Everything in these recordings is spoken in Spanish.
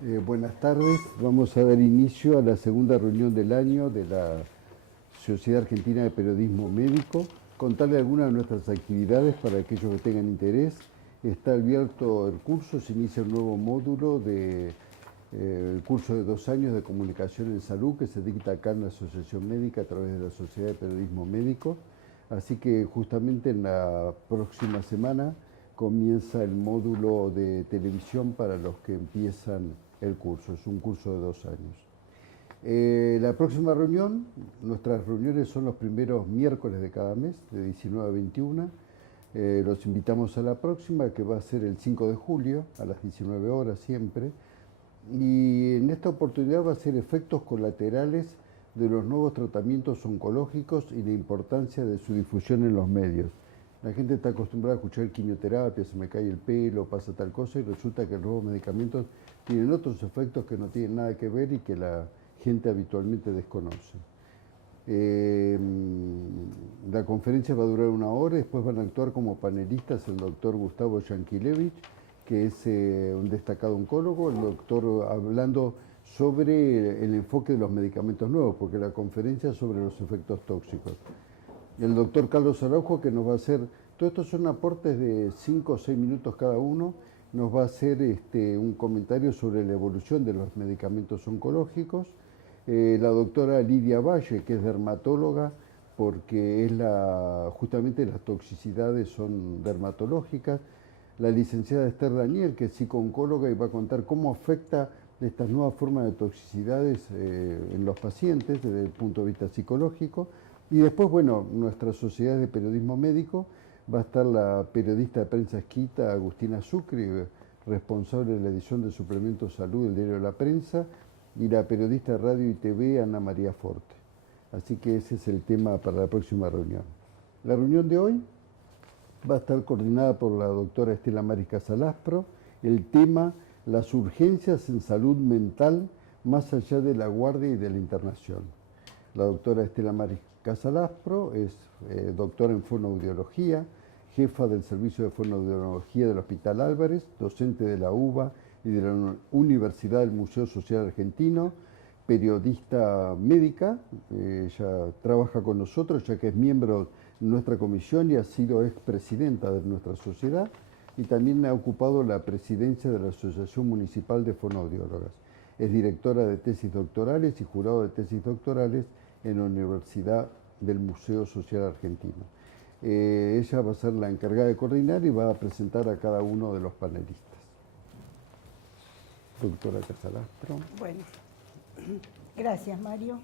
Buenas tardes, vamos a dar inicio a la segunda reunión del año de la Sociedad Argentina de Periodismo Médico. Contarle algunas de nuestras actividades para aquellos que tengan interés. Está abierto el curso, se inicia un nuevo módulo de el curso de 2 años de comunicación en salud que se dicta acá en la Asociación Médica a través de la Sociedad de Periodismo Médico. Así que justamente en la próxima semana comienza el módulo de televisión para los que empiezan el curso. Es un curso de 2 años. La próxima reunión, nuestras reuniones son los primeros miércoles de cada mes, de 19 a 21. Los invitamos a la próxima, que va a ser el 5 de julio, a las 19 horas siempre. Y en esta oportunidad va a ser efectos colaterales de los nuevos tratamientos oncológicos y la importancia de su difusión en los medios. La gente está acostumbrada a escuchar quimioterapia, se me cae el pelo, pasa tal cosa, y resulta que los nuevos medicamentos tienen otros efectos que no tienen nada que ver y que la gente habitualmente desconoce. La conferencia va a durar 1 hora, después van a actuar como panelistas el doctor Gustavo Yankelevich, que es un destacado oncólogo, el doctor hablando sobre el enfoque de los medicamentos nuevos, porque la conferencia es sobre los efectos tóxicos. El doctor Carlos Araujo, que nos va a hacer, todos estos son aportes de 5 o 6 minutos cada uno, nos va a hacer un comentario sobre la evolución de los medicamentos oncológicos. La doctora Lidia Valle, que es dermatóloga, porque es justamente las toxicidades son dermatológicas. La licenciada Esther Daniel, que es psicooncóloga y va a contar cómo afecta estas nuevas formas de toxicidades en los pacientes desde el punto de vista psicológico. Y después, bueno, nuestra Sociedad de Periodismo Médico va a estar la periodista de prensa escrita Agustina Sucri, responsable de la edición de Suplementos Salud del diario La Prensa, y la periodista de radio y TV Ana María Forte. Así que ese es el tema para la próxima reunión. La reunión de hoy va a estar coordinada por la doctora Estela Maris Casalaspro. El tema, las urgencias en salud mental más allá de la guardia y de la internación. La doctora Estela Maris Casalaspro es doctora en fonoaudiología, jefa del Servicio de Fonoaudiología del Hospital Álvarez, docente de la UBA y de la Universidad del Museo Social Argentino, periodista médica. Ella trabaja con nosotros ya que es miembro de nuestra comisión y ha sido expresidenta de nuestra sociedad, y también ha ocupado la presidencia de la Asociación Municipal de Fonoaudiólogas. Es directora de tesis doctorales y jurado de tesis doctorales en la Universidad del Museo Social Argentino. Ella va a ser la encargada de coordinar y va a presentar a cada uno de los panelistas. Doctora Casalastro. Bueno, gracias Mario.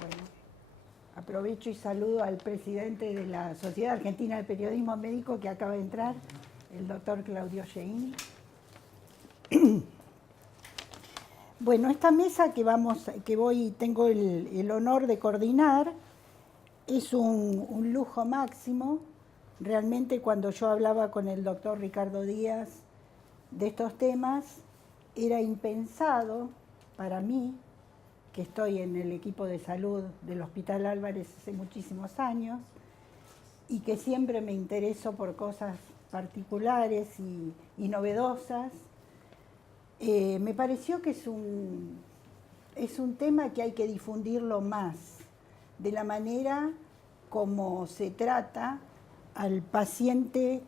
Bueno, aprovecho y saludo al presidente de la Sociedad Argentina de Periodismo Médico que acaba de entrar, el doctor Claudio Geini. Bueno, esta mesa tengo el honor de coordinar, es un lujo máximo. Realmente cuando yo hablaba con el doctor Ricardo Díaz de estos temas, era impensado para mí, que estoy en el equipo de salud del Hospital Álvarez hace muchísimos años, y que siempre me intereso por cosas particulares y novedosas. Me pareció que es un tema que hay que difundirlo más, de la manera como se trata al paciente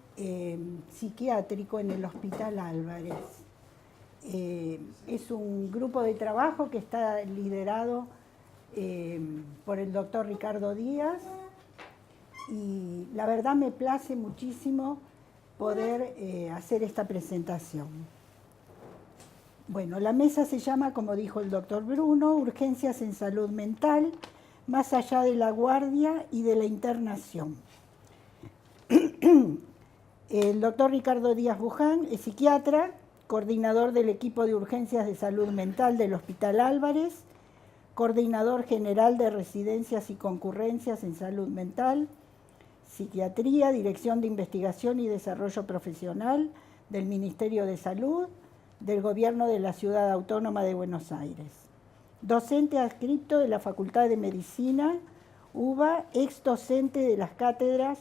psiquiátrico en el Hospital Álvarez. Es un grupo de trabajo que está liderado por el doctor Ricardo Díaz, y la verdad me place muchísimo poder hacer esta presentación. Bueno, la mesa se llama, como dijo el doctor Bruno, Urgencias en Salud Mental, más allá de la guardia y de la internación. El doctor Ricardo Díaz Buján es psiquiatra, coordinador del equipo de urgencias de salud mental del Hospital Álvarez, coordinador general de residencias y concurrencias en salud mental, psiquiatría, dirección de investigación y desarrollo profesional del Ministerio de Salud, del Gobierno de la Ciudad Autónoma de Buenos Aires. Docente adscripto de la Facultad de Medicina, UBA, ex docente de las cátedras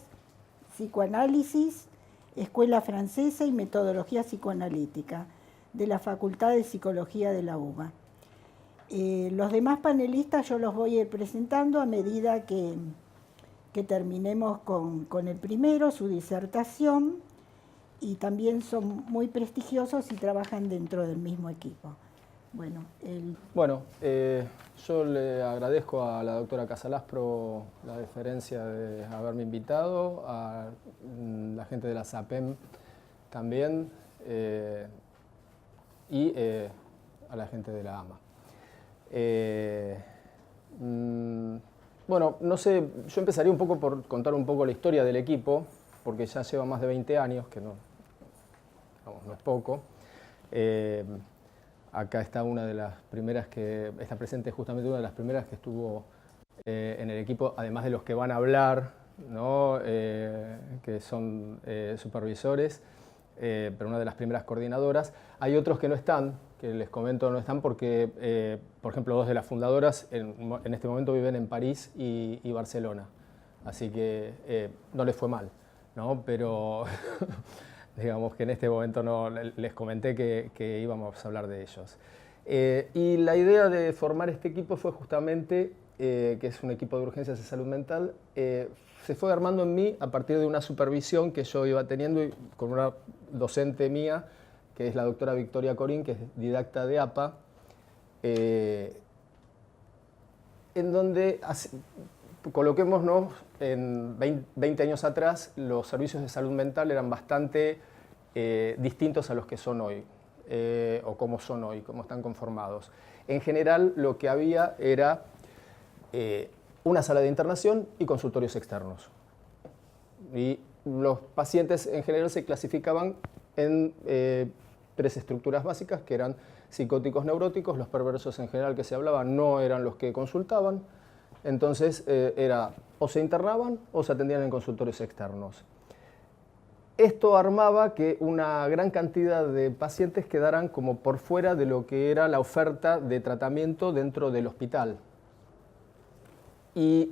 Psicoanálisis, Escuela Francesa y Metodología Psicoanalítica, de la Facultad de Psicología de la UBA. Los demás panelistas yo los voy a ir presentando a medida que terminemos con el primero, su disertación, y también son muy prestigiosos y trabajan dentro del mismo equipo. Bueno, yo le agradezco a la doctora Casalaspro la deferencia de haberme invitado, a la gente de la SAPEM también, y a la gente de la AMA. Bueno, no sé, yo empezaría un poco por contar un poco la historia del equipo, porque ya lleva más de 20 años, que no es poco. Acá está una de las primeras está presente justamente una de las primeras que estuvo en el equipo, además de los que van a hablar, ¿no? Que son supervisores, pero una de las primeras coordinadoras. Hay otros que no están, que les comento no están porque, por ejemplo, dos de las fundadoras en este momento viven en París y Barcelona, así que no les fue mal, ¿no? Pero digamos que en este momento no les comenté que íbamos a hablar de ellos. Y la idea de formar este equipo fue justamente, que es un equipo de urgencias de salud mental, se fue armando en mí a partir de una supervisión que yo iba teniendo con una docente mía, que es la doctora Victoria Corín, que es didacta de APA, en donde, coloquémonos, en 20 años atrás, los servicios de salud mental eran bastante distintos a los que son hoy, o cómo son hoy, cómo están conformados. En general, lo que había era una sala de internación y consultorios externos. Y los pacientes en general se clasificaban en tres estructuras básicas, que eran psicóticos neuróticos. Los perversos en general que se hablaba no eran los que consultaban, entonces era o se internaban o se atendían en consultorios externos. Esto armaba que una gran cantidad de pacientes quedaran como por fuera de lo que era la oferta de tratamiento dentro del hospital. Y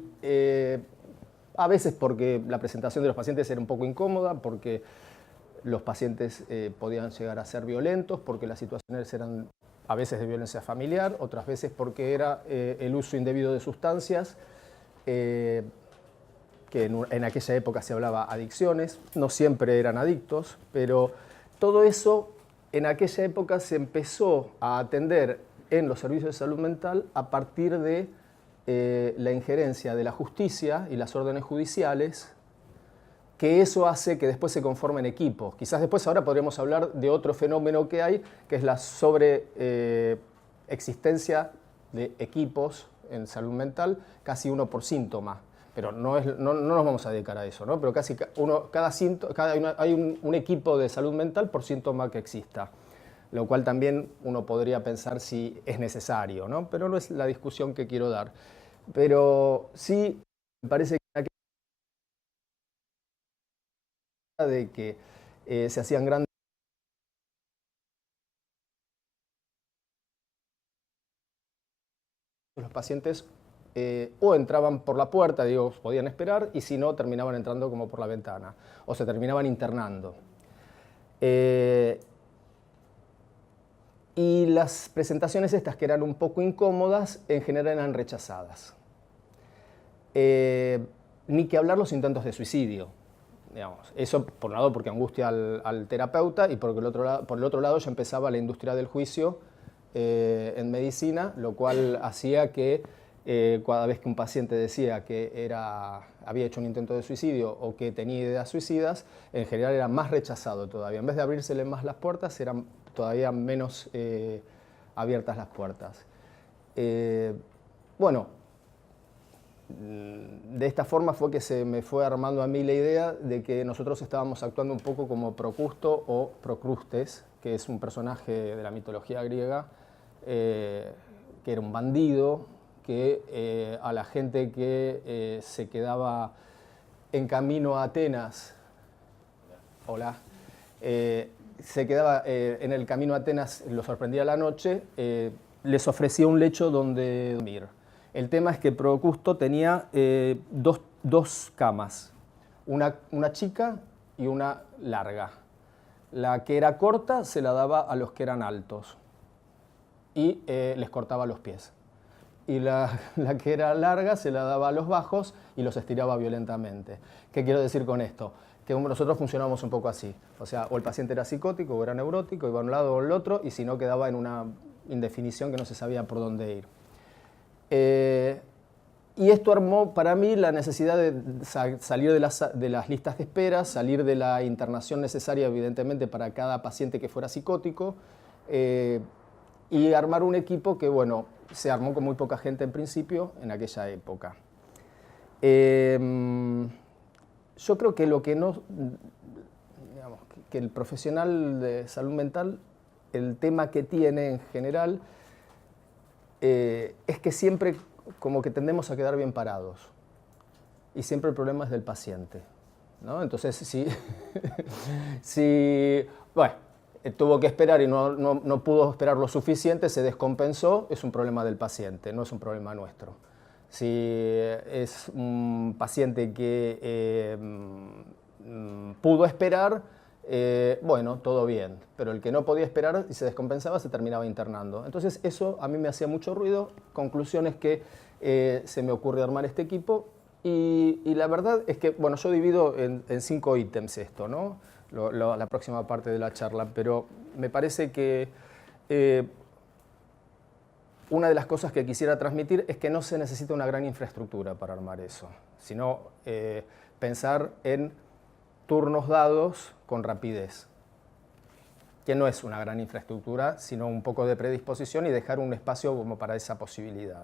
a veces porque la presentación de los pacientes era un poco incómoda, porque los pacientes podían llegar a ser violentos, porque las situaciones eran a veces de violencia familiar, otras veces porque era el uso indebido de sustancias, que en aquella época se hablaba adicciones, no siempre eran adictos, pero todo eso en aquella época se empezó a atender en los servicios de salud mental a partir de la injerencia de la justicia y las órdenes judiciales, que eso hace que después se conformen equipos. Quizás después ahora podríamos hablar de otro fenómeno que hay, que es la sobreexistencia de equipos en salud mental, casi uno por síntoma. Pero no nos vamos a dedicar a eso, ¿no? Pero casi hay un equipo de salud mental por síntoma que exista, lo cual también uno podría pensar si es necesario, ¿no? Pero no es la discusión que quiero dar. Pero sí me parece que de que se hacían grandes los pacientes o entraban por la puerta, digo, podían esperar, y si no, terminaban entrando como por la ventana, o se terminaban internando. Y las presentaciones estas, que eran un poco incómodas, en general eran rechazadas. Ni que hablar los intentos de suicidio. Digamos. Eso, por un lado, porque angustia al terapeuta, y por el otro lado ya empezaba la industria del juicio en medicina, lo cual hacía que cada vez que un paciente decía que había hecho un intento de suicidio o que tenía ideas suicidas, en general era más rechazado todavía. En vez de abrírsele más las puertas, eran todavía menos abiertas las puertas. Bueno, de esta forma fue que se me fue armando a mí la idea de que nosotros estábamos actuando un poco como Procusto o Procrustes, que es un personaje de la mitología griega, que era un bandido que a la gente que se quedaba en camino a Atenas, se quedaba en el camino a Atenas, lo sorprendía la noche, les ofrecía un lecho donde dormir. El tema es que Procusto tenía dos camas, una chica y una larga. La que era corta se la daba a los que eran altos y les cortaba los pies. Y la que era larga se la daba a los bajos y los estiraba violentamente. ¿Qué quiero decir con esto? Que nosotros funcionábamos un poco así. O sea, o el paciente era psicótico o era neurótico, iba a un lado o al otro, y si no quedaba en una indefinición que no se sabía por dónde ir. Y esto armó para mí la necesidad de salir de las listas de espera, salir de la internación necesaria, evidentemente, para cada paciente que fuera psicótico, y armar un equipo que, bueno, se armó con muy poca gente en principio en aquella época. Yo creo que lo que no, digamos, que el profesional de salud mental, el tema que tiene en general, es que siempre como que tendemos a quedar bien parados. Y siempre el problema es del paciente, ¿no? Entonces, bueno, tuvo que esperar y no pudo esperar lo suficiente, se descompensó, es un problema del paciente, no es un problema nuestro. Si es un paciente que pudo esperar, bueno, todo bien, pero el que no podía esperar y se descompensaba se terminaba internando. Entonces eso a mí me hacía mucho ruido. Conclusión es que se me ocurre armar este equipo y la verdad es que, bueno, yo divido en 5 ítems esto, ¿no? La próxima parte de la charla, pero me parece que una de las cosas que quisiera transmitir es que no se necesita una gran infraestructura para armar eso, sino pensar en turnos dados con rapidez, que no es una gran infraestructura, sino un poco de predisposición y dejar un espacio como para esa posibilidad.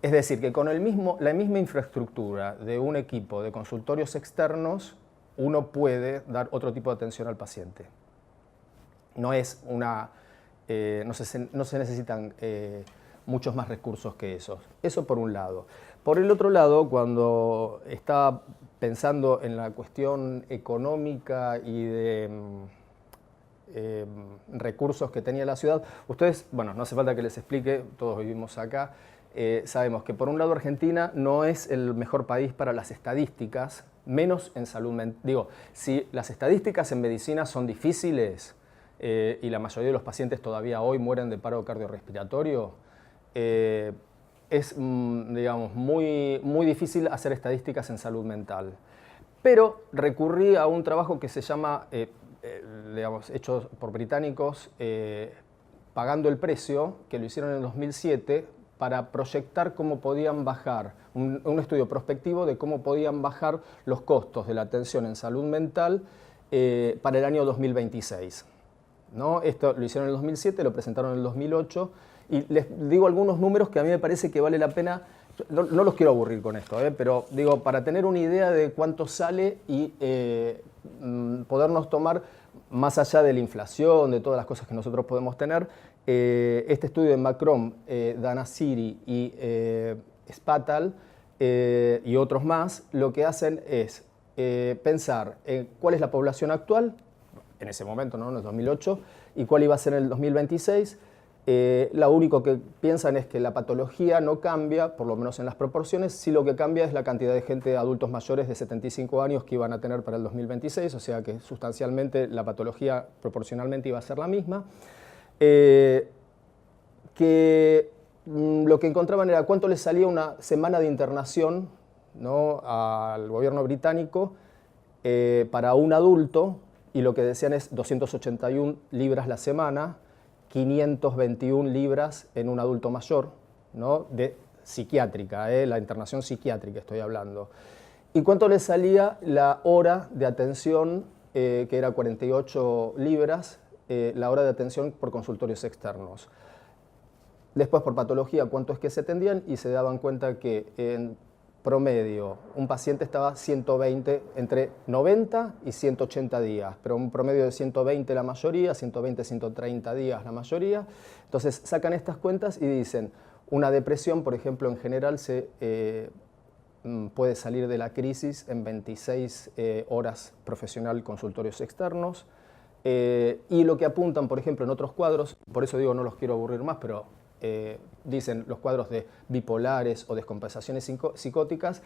Es decir, que con la misma infraestructura de un equipo de consultorios externos, uno puede dar otro tipo de atención al paciente. No se necesitan muchos más recursos que esos. Eso por un lado. Por el otro lado, cuando estaba pensando en la cuestión económica y de recursos que tenía la ciudad, ustedes, bueno, no hace falta que les explique, todos vivimos acá, sabemos que por un lado Argentina no es el mejor país para las estadísticas, menos en salud mental. Digo, si las estadísticas en medicina son difíciles y la mayoría de los pacientes todavía hoy mueren de paro cardiorrespiratorio, es, digamos, muy difícil hacer estadísticas en salud mental. Pero recurrí a un trabajo que se llama, digamos, hecho por británicos, Pagando el Precio, que lo hicieron en el 2007, para proyectar cómo podían bajar, un estudio prospectivo de cómo podían bajar los costos de la atención en salud mental para el año 2026. ¿No? Esto lo hicieron en el 2007, lo presentaron en el 2008, y les digo algunos números que a mí me parece que vale la pena, no los quiero aburrir con esto, pero digo, para tener una idea de cuánto sale y podernos tomar, más allá de la inflación, de todas las cosas que nosotros podemos tener, este estudio de Macron, Danasiri y Spatal y otros más, lo que hacen es pensar en cuál es la población actual, en ese momento, ¿no? En el 2008, y cuál iba a ser en el 2026. Lo único que piensan es que la patología no cambia, por lo menos en las proporciones, si lo que cambia es la cantidad de gente, adultos mayores de 75 años que iban a tener para el 2026, o sea que sustancialmente la patología proporcionalmente iba a ser la misma. Lo que encontraban era cuánto les salía una semana de internación, ¿no?, al gobierno británico para un adulto, y lo que decían es 281 libras la semana, 521 libras en un adulto mayor, ¿no?, de psiquiátrica, la internación psiquiátrica estoy hablando. ¿Y cuánto les salía la hora de atención, que era 48 libras, la hora de atención por consultorios externos? Después por patología, cuánto es que se atendían, y se daban cuenta que en promedio un paciente estaba 120, entre 90 y 180 días, pero un promedio de 120 la mayoría, 120, 130 días la mayoría. Entonces sacan estas cuentas y dicen, una depresión, por ejemplo, en general puede salir de la crisis en 26 horas profesional consultorios externos. Y lo que apuntan, por ejemplo, en otros cuadros, por eso digo no los quiero aburrir más, pero dicen los cuadros de bipolares o descompensaciones psicóticas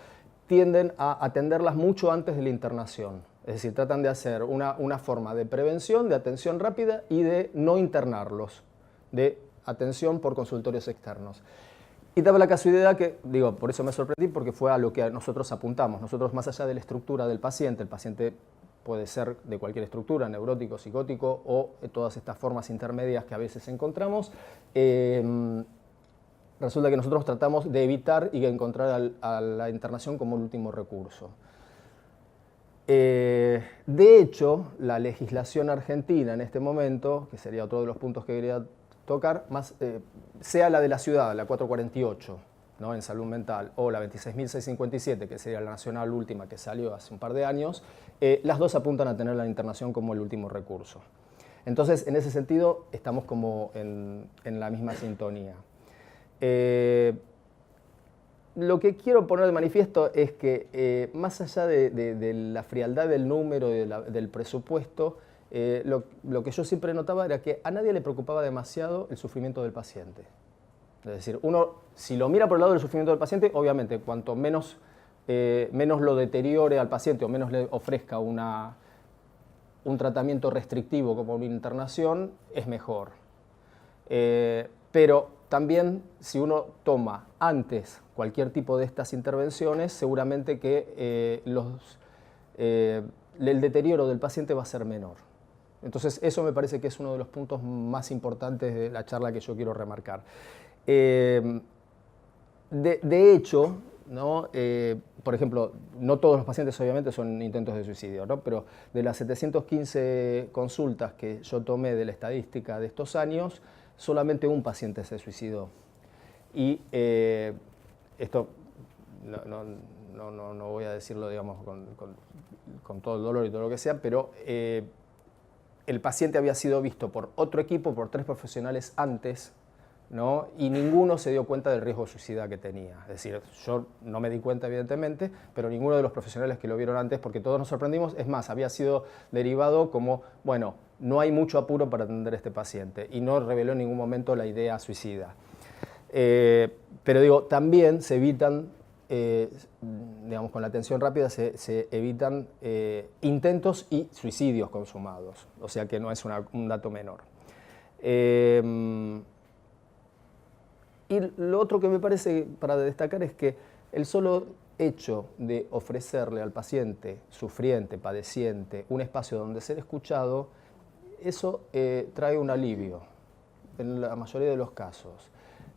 tienden a atenderlas mucho antes de la internación. Es decir, tratan de hacer una forma de prevención, de atención rápida y de no internarlos, de atención por consultorios externos. Y daba la casualidad que, digo, por eso me sorprendí, porque fue a lo que nosotros apuntamos. Nosotros, más allá de la estructura del paciente, el paciente puede ser de cualquier estructura, neurótico, psicótico o todas estas formas intermedias que a veces encontramos, resulta que nosotros tratamos de evitar y de encontrar a la internación como el último recurso. De hecho, la legislación argentina en este momento, que sería otro de los puntos que quería tocar, sea la de la ciudad, la 448, ¿no? En salud mental, o la 26.657, que sería la nacional última que salió hace un par de años, las dos apuntan a tener la internación como el último recurso. Entonces, en ese sentido, estamos como en la misma sintonía. Lo que quiero poner de manifiesto es que, más allá de la frialdad del número y del presupuesto, lo que yo siempre notaba era que a nadie le preocupaba demasiado el sufrimiento del paciente. Es decir, uno, si lo mira por el lado del sufrimiento del paciente, obviamente, cuanto menos lo deteriore al paciente o menos le ofrezca un tratamiento restrictivo como una internación, es mejor. Pero también, si uno toma antes cualquier tipo de estas intervenciones, seguramente que el deterioro del paciente va a ser menor. Entonces, eso me parece que es uno de los puntos más importantes de la charla que yo quiero remarcar. De hecho, ¿no? Por ejemplo, no todos los pacientes obviamente son intentos de suicidio, ¿no? Pero de las 715 consultas que yo tomé de la estadística de estos años, solamente un paciente se suicidó. Y esto no voy a decirlo, digamos, con todo el dolor y todo lo que sea, pero el paciente había sido visto por otro equipo, por 3 profesionales antes, ¿no? Y ninguno se dio cuenta del riesgo de suicida que tenía. Es decir, yo no me di cuenta, evidentemente, pero ninguno de los profesionales que lo vieron antes, porque todos nos sorprendimos, es más, había sido derivado como, bueno, no hay mucho apuro para atender a este paciente, y no reveló en ningún momento la idea suicida. Pero digo, también se evitan, digamos, con la atención rápida se evitan intentos y suicidios consumados, o sea que no es un dato menor. Y lo otro que me parece para destacar es que el solo hecho de ofrecerle al paciente sufriente, padeciente, un espacio donde ser escuchado, eso trae un alivio en la mayoría de los casos.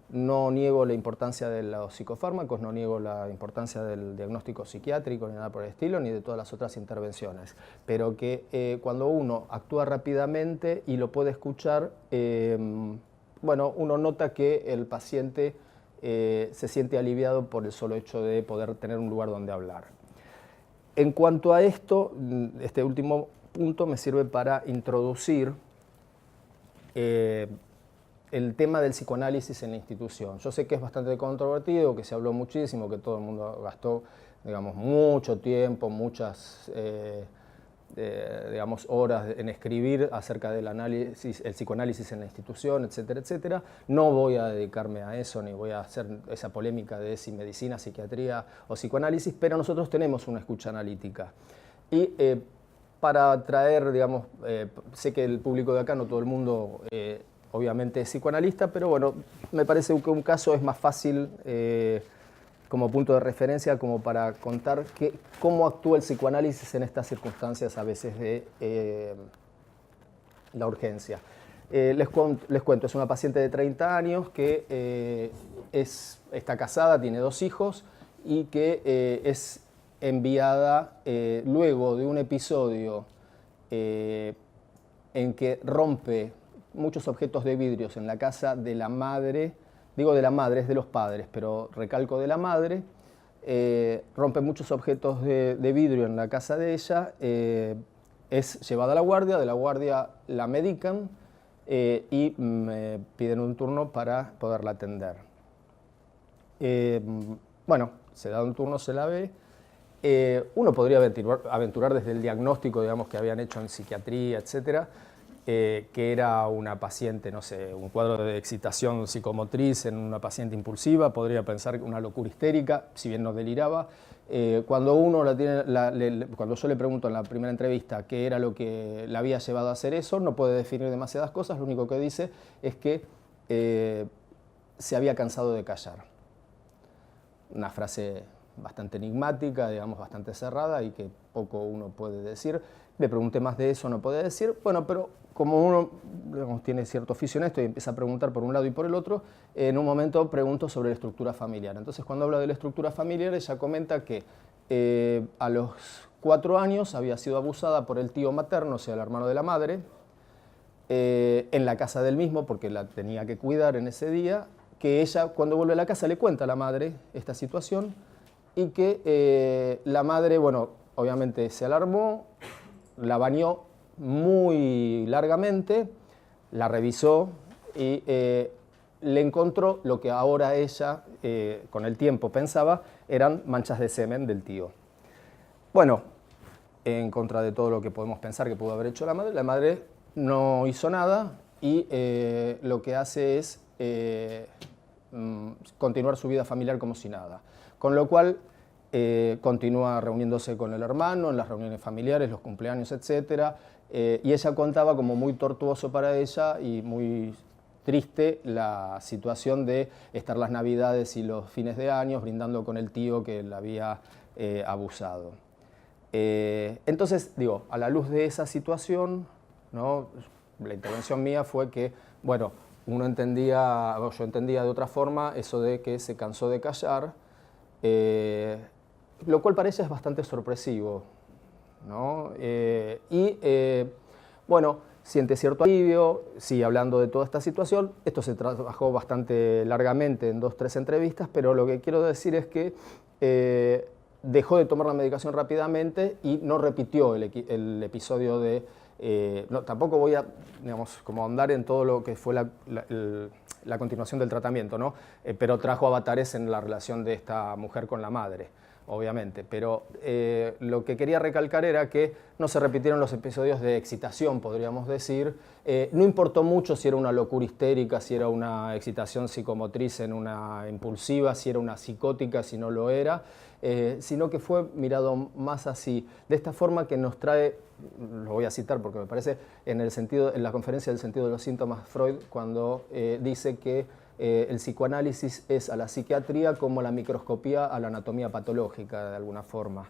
No niego la importancia de los psicofármacos, no niego la importancia del diagnóstico psiquiátrico, ni nada por el estilo, ni de todas las otras intervenciones, pero que cuando uno actúa rápidamente y lo puede escuchar, bueno, uno nota que el paciente se siente aliviado por el solo hecho de poder tener un lugar donde hablar. En cuanto a esto, este último punto me sirve para introducir el tema del psicoanálisis en la institución. Yo sé que es bastante controvertido, que se habló muchísimo, que todo el mundo gastó, digamos, mucho tiempo, muchas digamos, horas en escribir acerca del análisis, el psicoanálisis en la institución, etcétera, etcétera. No voy a dedicarme a eso, ni voy a hacer esa polémica de si medicina, psiquiatría o psicoanálisis, pero nosotros tenemos una escucha analítica. Y para traer, digamos, sé que el público de acá, no todo el mundo obviamente es psicoanalista, pero bueno, me parece que un caso es más fácil como punto de referencia, como para contar cómo actúa el psicoanálisis en estas circunstancias a veces de la urgencia. Les cuento, es una paciente de 30 años que está casada, tiene 2 hijos y que es enviada luego de un episodio en que rompe muchos objetos de vidrios en la casa de la madre. Digo de la madre, es de los padres, pero recalco de la madre, rompe muchos objetos de vidrio en la casa de ella, es llevada a la guardia, de la guardia la medican y me piden un turno para poderla atender. Bueno, se da un turno, se la ve. Uno podría aventurar desde el diagnóstico, digamos, que habían hecho en psiquiatría, etcétera, que era una paciente, no sé, un cuadro de excitación psicomotriz en una paciente impulsiva, podría pensar una locura histérica, si bien no deliraba, Cuando cuando yo le pregunto en la primera entrevista qué era lo que le había llevado a hacer eso, no puede definir demasiadas cosas, lo único que dice es que se había cansado de callar. Una frase bastante enigmática, digamos, bastante cerrada y que poco uno puede decir. Le pregunté más de eso, no puede decir. Bueno, pero como uno, digamos, tiene cierto oficio en esto y empieza a preguntar por un lado y por el otro, en un momento pregunto sobre la estructura familiar. Entonces, cuando habla de la estructura familiar, ella comenta que a los 4 años había sido abusada por el tío materno, o sea, el hermano de la madre, en la casa del mismo, porque la tenía que cuidar en ese día, que ella, cuando vuelve a la casa, le cuenta a la madre esta situación y que la madre, bueno, obviamente se alarmó, la bañó muy largamente, la revisó y le encontró lo que ahora ella, con el tiempo, pensaba eran manchas de semen del tío. Bueno, en contra de todo lo que podemos pensar que pudo haber hecho la madre no hizo nada y lo que hace es continuar su vida familiar como si nada. Con lo cual continúa reuniéndose con el hermano en las reuniones familiares, los cumpleaños, etc. Y ella contaba como muy tortuoso para ella y muy triste la situación de estar las Navidades y los fines de año brindando con el tío que la había abusado. Entonces, digo, a la luz de esa situación, ¿no? La intervención mía fue que, bueno, yo entendía de otra forma eso de que se cansó de callar, lo cual para ella es bastante sorpresivo, ¿no? Bueno, siente cierto alivio, sigue hablando de toda esta situación. Esto se trabajó bastante largamente en 2 o 3 entrevistas, pero lo que quiero decir es que dejó de tomar la medicación rápidamente y no repitió el episodio de... tampoco voy a, digamos, como ahondar en todo lo que fue la continuación del tratamiento, ¿no? Pero trajo avatares en la relación de esta mujer con la madre, obviamente. Pero lo que quería recalcar era que no se repitieron los episodios de excitación, podríamos decir. No importó mucho si era una locura histérica, si era una excitación psicomotriz en una impulsiva, si era una psicótica, si no lo era, sino que fue mirado más así, de esta forma que nos trae, lo voy a citar porque me parece, en la conferencia del sentido de los síntomas, Freud, cuando dice que el psicoanálisis es a la psiquiatría como la microscopía a la anatomía patológica, de alguna forma.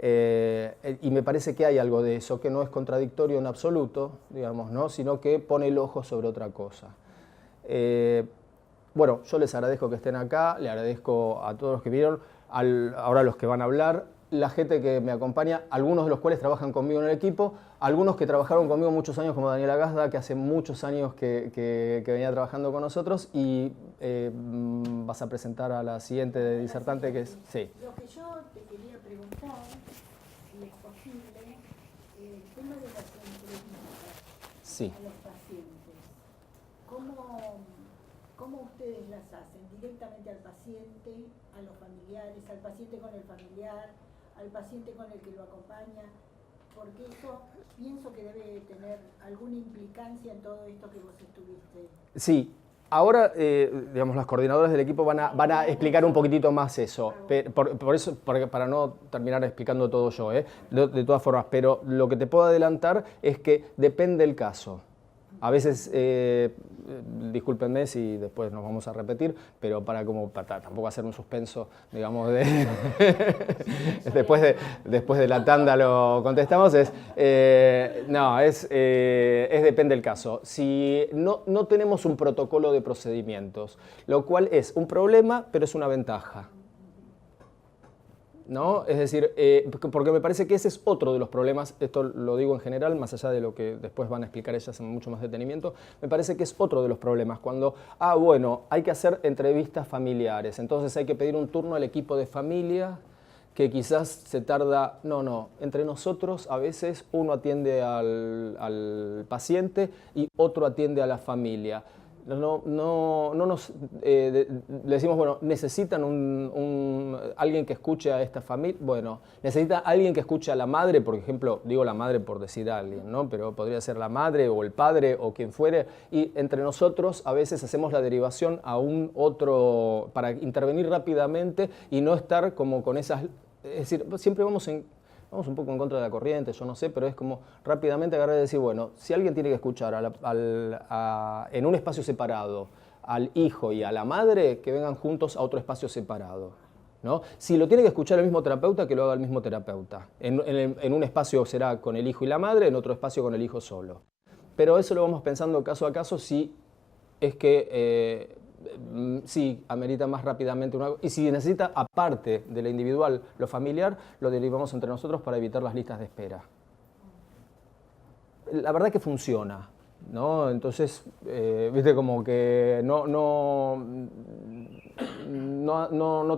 Y me parece que hay algo de eso, que no es contradictorio en absoluto, digamos, ¿no? Sino que pone el ojo sobre otra cosa. Bueno, yo les agradezco que estén acá, le agradezco a todos los que vieron, ahora los que van a hablar, la gente que me acompaña, algunos de los cuales trabajan conmigo en el equipo, algunos que trabajaron conmigo muchos años, como Daniela Gazda, que hace muchos años que venía trabajando con nosotros, y vas a presentar a la siguiente disertante, que es... Sí. Lo que yo te quería preguntar, si es posible, el tema de las entrevistas Sí. a los pacientes. ¿Cómo ustedes las hacen? ¿Directamente al paciente, a los familiares, al paciente con el familiar, al paciente con el que lo acompaña? Porque eso pienso que debe tener alguna implicancia en todo esto que vos estuviste. Sí. Ahora, digamos, las coordinadoras del equipo van a explicar un poquitito más eso, por eso, para no terminar explicando todo yo, de todas formas, pero lo que te puedo adelantar es que depende del caso. A veces, discúlpenme si después nos vamos a repetir, pero para tampoco hacer un suspenso, digamos, después de la tanda lo contestamos, depende del caso. Si no tenemos un protocolo de procedimientos, lo cual es un problema, pero es una ventaja, ¿no? Es decir, porque me parece que ese es otro de los problemas, esto lo digo en general, más allá de lo que después van a explicar ellas en mucho más detenimiento, me parece que es otro de los problemas, cuando, bueno, hay que hacer entrevistas familiares, entonces hay que pedir un turno al equipo de familia, que quizás se tarda, no, entre nosotros a veces uno atiende al paciente y otro atiende a la familia. Le decimos, bueno, necesitan alguien que escuche a esta familia, bueno, necesita alguien que escuche a la madre, por ejemplo, digo la madre por decir a alguien, ¿no? Pero podría ser la madre o el padre o quien fuere, y entre nosotros a veces hacemos la derivación a un otro, para intervenir rápidamente y no estar como con esas es decir, siempre vamos un poco en contra de la corriente, yo no sé, pero es como rápidamente agarrar y decir, bueno, si alguien tiene que escuchar en un espacio separado al hijo y a la madre, que vengan juntos a otro espacio separado, ¿no? Si lo tiene que escuchar el mismo terapeuta, que lo haga el mismo terapeuta. En un espacio será con el hijo y la madre, en otro espacio con el hijo solo. Pero eso lo vamos pensando caso a caso si es que sí, amerita más rápidamente una... Y si necesita, aparte de lo individual, lo familiar, lo derivamos entre nosotros para evitar las listas de espera. La verdad que funciona, ¿no? Entonces, viste, como que no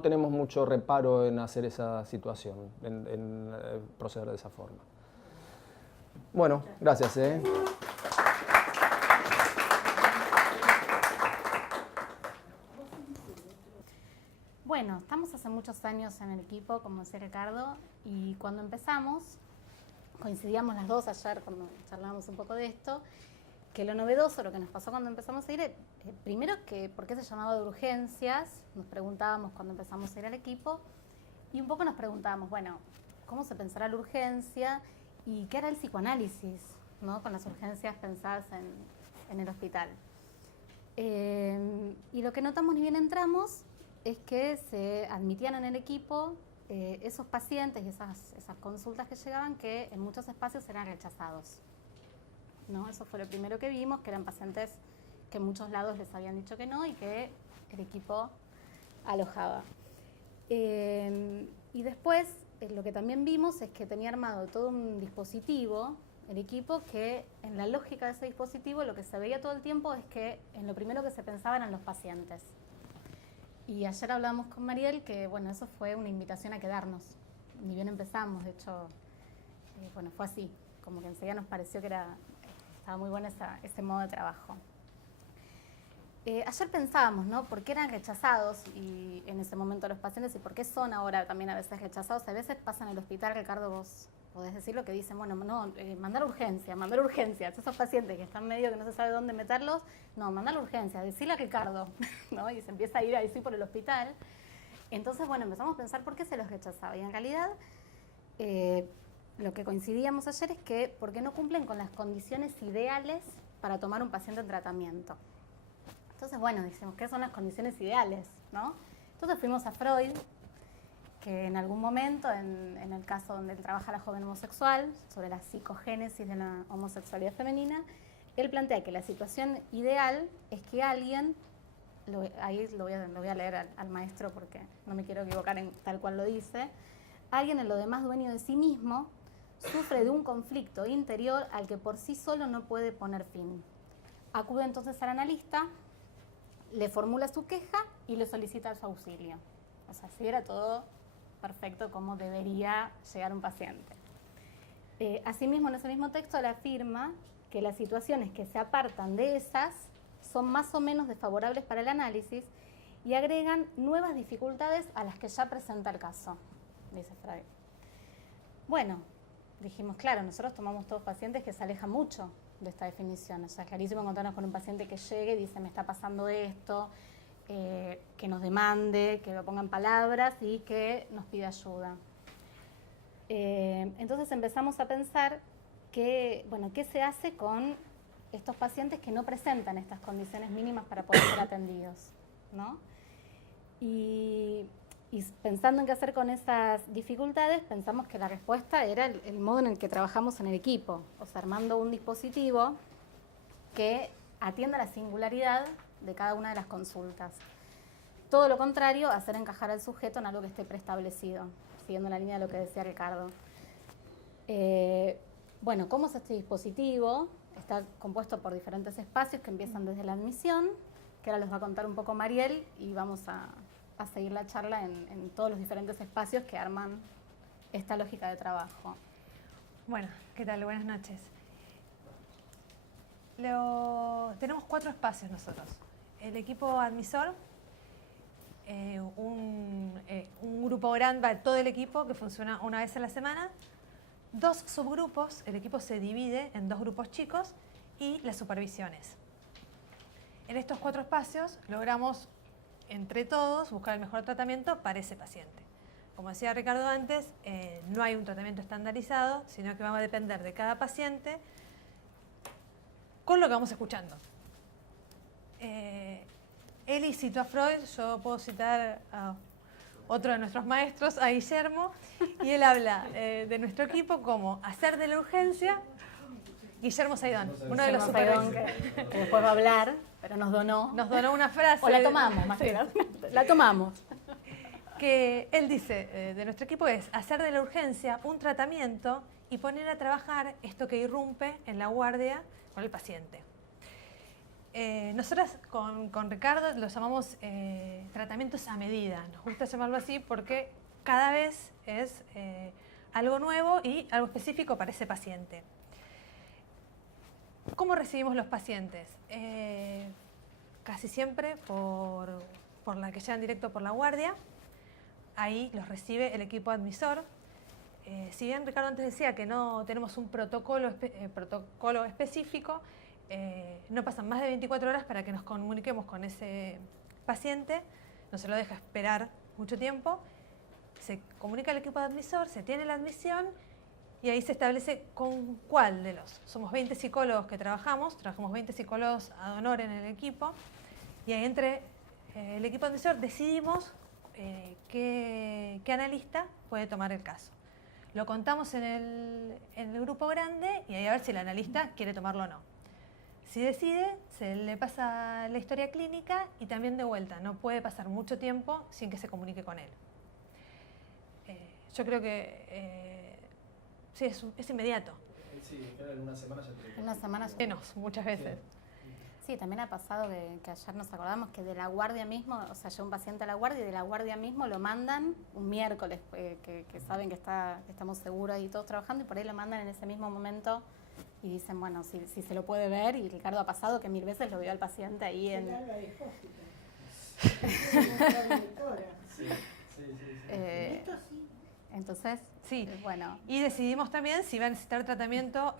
tenemos mucho reparo en hacer esa situación, en proceder de esa forma. Bueno, gracias. Bueno, estamos hace muchos años en el equipo, como decía Ricardo, y cuando empezamos, coincidíamos las dos ayer cuando charlábamos un poco de esto, que lo novedoso, lo que nos pasó cuando empezamos a ir, primero que por qué se llamaba de urgencias, nos preguntábamos cuando empezamos a ir al equipo, y un poco nos preguntábamos, bueno, ¿cómo se pensará la urgencia y qué hará el psicoanálisis, ¿no? Con las urgencias pensadas en el hospital? Y lo que notamos ni bien entramos es que se admitían en el equipo esos pacientes y esas consultas que llegaban que en muchos espacios eran rechazados, ¿no? Eso fue lo primero que vimos, que eran pacientes que en muchos lados les habían dicho que no y que el equipo alojaba. Y después lo que también vimos es que tenía armado todo un dispositivo, el equipo, que en la lógica de ese dispositivo lo que se veía todo el tiempo es que en lo primero que se pensaba eran los pacientes. Y ayer hablábamos con Mariel que, bueno, eso fue una invitación a quedarnos. Ni bien empezamos, de hecho, bueno, fue así. Como que enseguida nos pareció que estaba muy bueno ese modo de trabajo. Ayer pensábamos, ¿no? ¿Por qué eran rechazados y en ese momento los pacientes y por qué son ahora también a veces rechazados? A veces pasa en el hospital, Ricardo, vos podés decir lo que dicen, bueno, no, mandar urgencias. Esos pacientes que están medio que no se sabe dónde meterlos, no, mandar urgencias, decirle a Ricardo, ¿no? Y se empieza a ir así por el hospital. Entonces, bueno, empezamos a pensar por qué se los rechazaba. Y en realidad, lo que coincidíamos ayer es que por qué no cumplen con las condiciones ideales para tomar un paciente en tratamiento. Entonces, bueno, decimos, ¿qué son las condiciones ideales, ¿no? Entonces fuimos a Freud, que en algún momento, en el caso donde él trabaja la joven homosexual, sobre la psicogénesis de la homosexualidad femenina, él plantea que la situación ideal es que alguien, ahí lo voy a leer al maestro porque no me quiero equivocar en tal cual lo dice, alguien en lo demás dueño de sí mismo sufre de un conflicto interior al que por sí solo no puede poner fin. Acude entonces al analista, le formula su queja y le solicita su auxilio. O sea, si era todo perfecto como debería llegar un paciente. Asimismo, en ese mismo texto él afirma que las situaciones que se apartan de esas son más o menos desfavorables para el análisis y agregan nuevas dificultades a las que ya presenta el caso, dice Freud. Bueno, dijimos, claro, nosotros tomamos todos pacientes que se alejan mucho de esta definición. O sea, es clarísimo encontrarnos con un paciente que llegue y dice, me está pasando esto, que nos demande, que lo ponga en palabras y que nos pida ayuda. Entonces empezamos a pensar que, bueno, ¿qué se hace con estos pacientes que no presentan estas condiciones mínimas para poder ser atendidos, ¿no? Y pensando en qué hacer con esas dificultades, pensamos que la respuesta era el modo en el que trabajamos en el equipo, o sea, armando un dispositivo que atienda la singularidad de cada una de las consultas. Todo lo contrario, hacer encajar al sujeto en algo que esté preestablecido, siguiendo la línea de lo que decía Ricardo. Bueno, ¿cómo es este dispositivo? Está compuesto por diferentes espacios que empiezan desde la admisión, que ahora los va a contar un poco Mariel, y vamos a seguir la charla en todos los diferentes espacios que arman esta lógica de trabajo. Bueno, ¿qué tal? Buenas noches. Tenemos 4 espacios nosotros. El equipo admisor, un grupo grande, todo el equipo que funciona una vez a la semana, 2 subgrupos, el equipo se divide en 2 grupos chicos y las supervisiones. En estos 4 espacios logramos entre todos buscar el mejor tratamiento para ese paciente. como decía Ricardo antes, no hay un tratamiento estandarizado, sino que va a depender de cada paciente con lo que vamos escuchando. Eli citó a Freud, yo puedo citar a otro de nuestros maestros, a Guillermo, y él habla de nuestro equipo como hacer de la urgencia. Guillermo Saidón, uno de los supervisores. Que después va a hablar, pero nos donó una frase. o la tomamos, más que nada. La tomamos. Que él dice de nuestro equipo es hacer de la urgencia un tratamiento y poner a trabajar esto que irrumpe en la guardia con el paciente. Nosotras con Ricardo lo llamamos tratamientos a medida. Nos gusta llamarlo así porque cada vez es algo nuevo y algo específico para ese paciente. ¿Cómo recibimos los pacientes? Casi siempre por la que llegan directo por la guardia. Ahí los recibe el equipo admisor. Si bien Ricardo antes decía que no tenemos un protocolo específico, no pasan más de 24 horas para que nos comuniquemos con ese paciente, no se lo deja esperar mucho tiempo, se comunica al equipo de admisor, se tiene la admisión y ahí se establece con cuál de los. Somos 20 psicólogos que trabajamos 20 psicólogos ad honor en el equipo y ahí entre el equipo de admisor decidimos qué analista puede tomar el caso. Lo contamos en el grupo grande y ahí a ver si el analista quiere tomarlo o no. Si decide, se le pasa la historia clínica y también de vuelta. No puede pasar mucho tiempo sin que se comunique con él. Yo creo que sí, es inmediato. Sí, en una semana ya te Una semana ya. Menos, muchas veces. Sí, también ha pasado que ayer nos acordamos que de la guardia mismo, o sea, llega un paciente a la guardia y de la guardia mismo lo mandan un miércoles, que saben que estamos seguros y todos trabajando y por ahí lo mandan en ese mismo momento y dicen, bueno, si se lo puede ver, y Ricardo ha pasado que 1000 veces lo vio al paciente ahí en... Entonces, sí. Bueno. Y decidimos también si va a necesitar tratamiento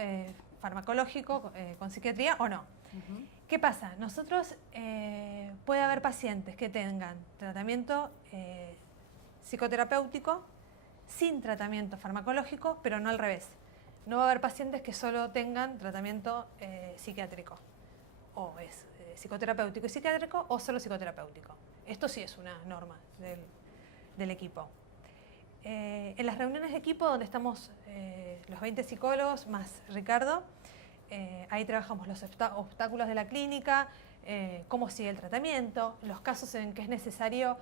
farmacológico con psiquiatría o no. Uh-huh. ¿Qué pasa? Nosotros puede haber pacientes que tengan tratamiento psicoterapéutico sin tratamiento farmacológico, pero no al revés. No va a haber pacientes que solo tengan tratamiento psiquiátrico, o es psicoterapéutico y psiquiátrico, o solo psicoterapéutico. Esto sí es una norma del equipo. En las reuniones de equipo donde estamos los 20 psicólogos más Ricardo, ahí trabajamos los obstáculos de la clínica, cómo sigue el tratamiento, los casos en que es necesario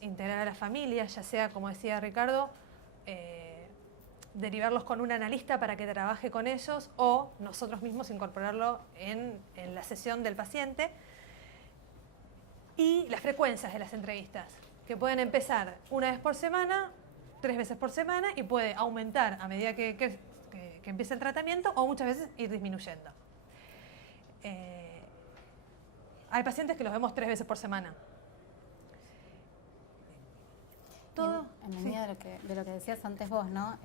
integrar a la familia, ya sea, como decía Ricardo, derivarlos con un analista para que trabaje con ellos o nosotros mismos incorporarlo en la sesión del paciente. Y las frecuencias de las entrevistas, que pueden empezar una vez por semana, 3 veces por semana y puede aumentar a medida que empiece el tratamiento o muchas veces ir disminuyendo. Hay pacientes que los vemos 3 veces por semana. Todo. En línea de lo que decías antes vos, ¿no?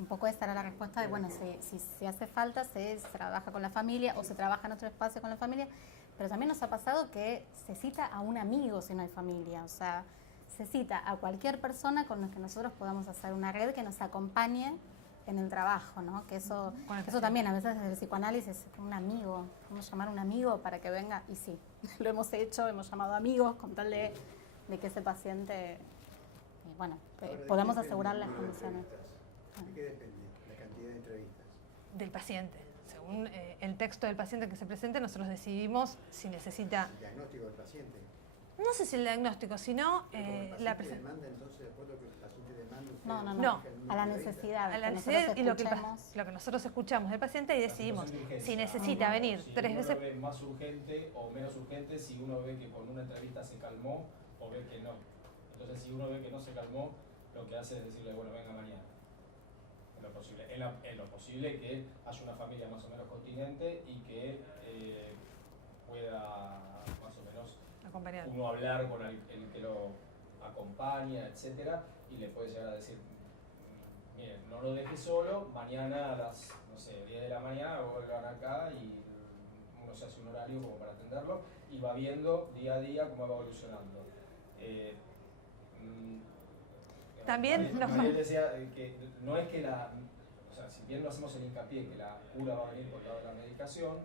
Un poco esa era la respuesta de, bueno, si hace falta, se trabaja con la familia o se trabaja en otro espacio con la familia, pero también nos ha pasado que se cita a un amigo si no hay familia, o sea, se cita a cualquier persona con la que nosotros podamos hacer una red que nos acompañe en el trabajo, ¿no? Que eso también a veces desde el psicoanálisis, un amigo, vamos a llamar a un amigo para que venga, y sí, lo hemos hecho, hemos llamado amigos con tal de que ese paciente, bueno, podamos asegurar las condiciones. ¿De qué depende la cantidad de entrevistas? Del paciente. Según el texto del paciente que se presente, nosotros decidimos si necesita... ¿El diagnóstico del paciente? No sé si el diagnóstico, sino la presentación. ¿Demanda entonces después lo que el paciente demanda? No. A la necesidad. A la necesidad y lo que nosotros escuchamos del paciente y decidimos si necesita venir si 3 veces... Si uno ve más urgente o menos urgente, si uno ve que con una entrevista se calmó o ve que no. Entonces, si uno ve que no se calmó, lo que hace es decirle, bueno, venga mañana. En lo posible que haya una familia más o menos continente y que pueda más o menos acompañar. Uno hablar con el que lo acompaña, etcétera, y le puede llegar a decir, miren, no lo deje solo, mañana a las, no sé, 10 de la mañana vuelvan acá y uno se hace un horario como para atenderlo y va viendo día a día cómo va evolucionando. También los Yo decía que no es que o sea, si bien no hacemos el hincapié que la cura va a venir por el lado de la medicación,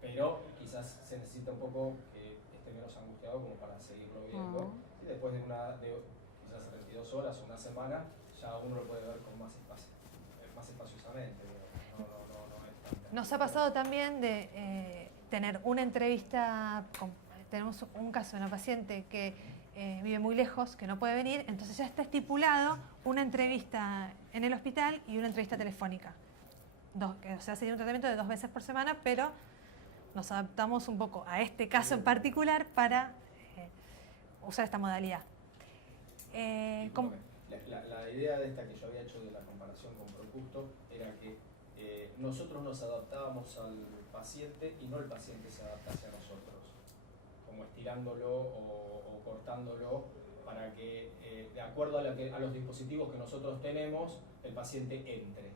pero quizás se necesita un poco que esté menos angustiado como para seguirlo viendo. Y después de quizás 72 horas o una semana, ya uno lo puede ver con más espaciosamente. No es tan... Nos ha pasado también de tener una entrevista, tenemos un caso de una paciente que vive muy lejos, que no puede venir, entonces ya está estipulado una entrevista en el hospital y una entrevista telefónica. O sea, sería un tratamiento de 2 veces por semana, pero nos adaptamos un poco a este caso en particular para usar esta modalidad. La idea de esta que yo había hecho de la comparación con Procusto era que nosotros nos adaptábamos al paciente y no el paciente se adaptase a nosotros, como estirándolo o cortándolo para que, de acuerdo a los dispositivos que nosotros tenemos, el paciente entre,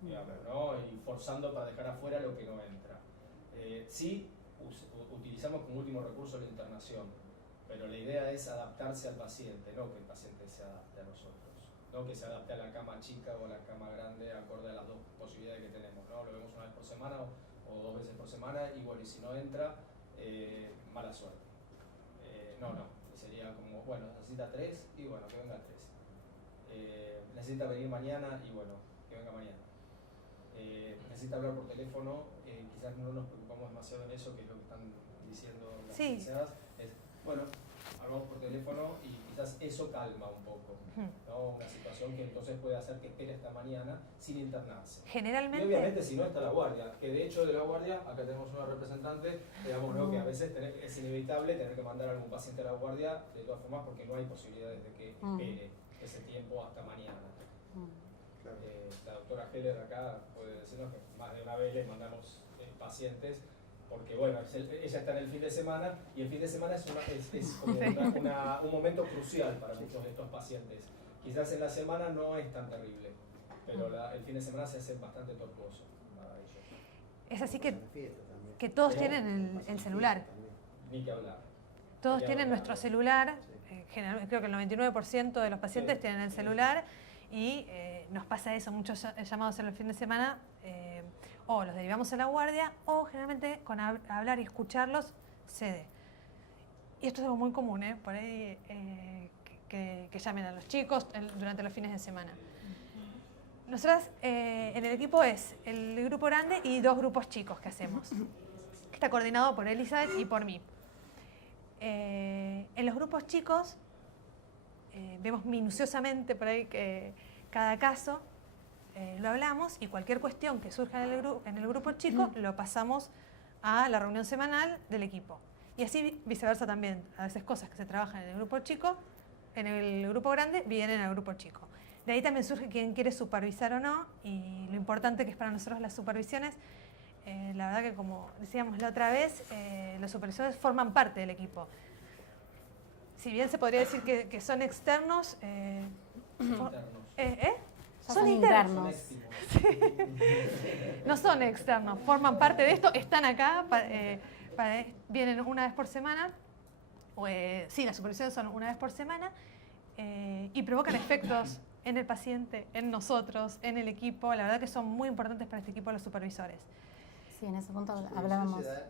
digamos, ¿no? Y forzando para dejar afuera lo que no entra. Sí, utilizamos como último recurso la internación, pero la idea es adaptarse al paciente, no que el paciente se adapte a nosotros, no que se adapte a la cama chica o a la cama grande acorde a las dos posibilidades que tenemos, ¿no? Lo vemos una vez por semana o 2 veces por semana y bueno, y si no entra, mala suerte. Sería como, bueno, necesita 3 y bueno, que venga 3. Necesita venir mañana y bueno, que venga mañana. Necesita hablar por teléfono, quizás no nos preocupamos demasiado en eso, que es lo que están diciendo las licenciadas. Bueno, hablamos por teléfono y quizás eso calma un poco, ¿no? Una situación que entonces puede hacer que espere hasta mañana sin internarse. Generalmente... Y obviamente si no está la guardia, que de hecho de la guardia, acá tenemos una representante, digamos, ¿no? Que a veces es inevitable tener que mandar a algún paciente a la guardia, de todas formas, porque no hay posibilidades de que espere ese tiempo hasta mañana. La doctora Heller acá puede decirnos que más de una vez le mandamos pacientes, porque bueno, ella está en el fin de semana y el fin de semana es como un momento crucial para muchos de estos pacientes. Quizás en la semana no es tan terrible, pero el fin de semana se hace bastante tortuoso para ellos. Es así que todos tienen el celular. Ni que hablar. Todos tienen nuestro celular, generalmente creo que el 99% de los pacientes tienen el celular y nos pasa eso, muchos llamados en el fin de semana, o los derivamos a la guardia o generalmente con hablar y escucharlos cede. Y esto es algo muy común, por ahí que llamen a los chicos durante los fines de semana. Nosotras en el equipo es el grupo grande y 2 grupos chicos que hacemos. Está coordinado por Elizabeth y por mí. En los grupos chicos vemos minuciosamente por ahí que cada caso lo hablamos y cualquier cuestión que surja en el grupo chico lo pasamos a la reunión semanal del equipo. Y así viceversa también. A veces cosas que se trabajan en el grupo chico, en el grupo grande, vienen al grupo chico. De ahí también surge quién quiere supervisar o no y lo importante que es para nosotros las supervisiones. La verdad que como decíamos la otra vez, los supervisores forman parte del equipo. Si bien se podría decir que son externos, son internos. No son externos, forman parte de esto, están acá, vienen una vez por semana, sí, las supervisiones son una vez por semana, y provocan efectos en el paciente, en nosotros, en el equipo. La verdad que son muy importantes para este equipo los supervisores. Sí, en ese punto hablábamos. ¿Se da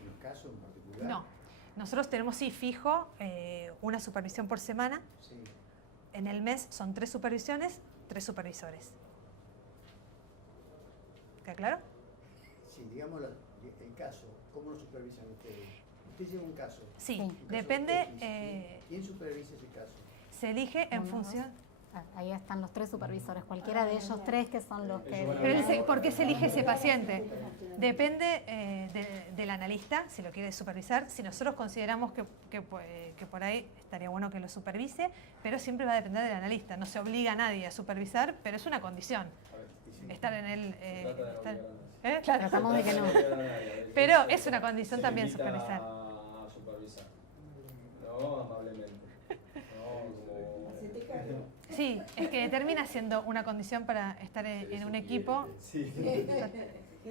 en los casos en particular? No, nosotros tenemos sí fijo una supervisión por semana. Sí. En el mes son 3 supervisiones, 3 supervisores. ¿Queda claro? Sí, digamos el caso, ¿cómo lo supervisan ustedes? Usted lleva un caso. Sí, un caso depende. X. ¿Quién supervisa ese caso? Se elige en función. Ahí están los 3 supervisores, cualquiera de ellos 3 que son los que... Pero ¿por qué se elige ese paciente? Depende del analista, si lo quiere supervisar. Si nosotros consideramos que por ahí estaría bueno que lo supervise, pero siempre va a depender del analista. No se obliga a nadie a supervisar, pero es una condición. Estar en el... Claro. Tratamos de que no. Pero es una condición también supervisar. A supervisar. No, amablemente. Sí, es que termina siendo una condición para estar en un equipo. Sí.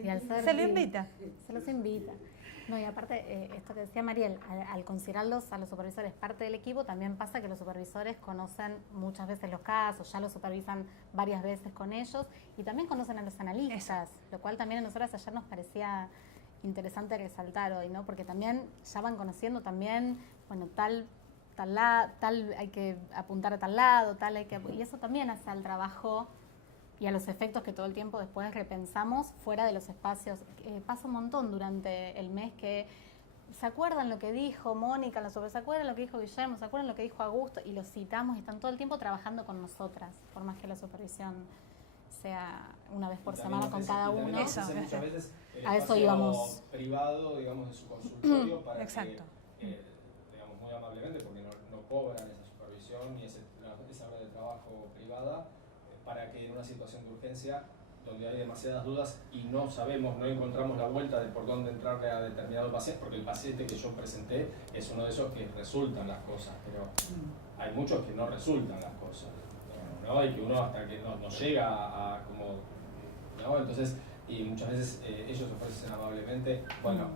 Y al ser, Se lo invita. Se los invita. No, y aparte, esto que decía Mariel, al considerarlos a los supervisores parte del equipo, también pasa que los supervisores conocen muchas veces los casos, ya los supervisan varias veces con ellos y también conocen a los analistas, lo cual también a nosotras ayer nos parecía interesante resaltar hoy, ¿no? Porque también ya van conociendo también, bueno, tal hay que apuntar a tal lado, y eso también hace al trabajo y a los efectos que todo el tiempo después repensamos fuera de los espacios. Pasa un montón durante el mes que se acuerdan lo que dijo Mónica, se acuerdan lo que dijo Guillermo, se acuerdan lo que dijo Augusto, y los citamos y están todo el tiempo trabajando con nosotras, por más que la supervisión sea una vez por semana con cada uno. Muchas veces el a eso espacio íbamos. privado, digamos, de su consultorio para Exacto. que, digamos, muy amablemente, porque no cobran esa supervisión ni esa hora de trabajo privada, para que en una situación de urgencia donde hay demasiadas dudas y no encontramos la vuelta de por dónde entrarle a determinado paciente, porque el paciente que yo presenté es uno de esos que resultan las cosas, pero hay muchos que no resultan las cosas, ¿no? Y que uno hasta que no llega a como, ¿no? Entonces, y muchas veces ellos ofrecen amablemente, bueno,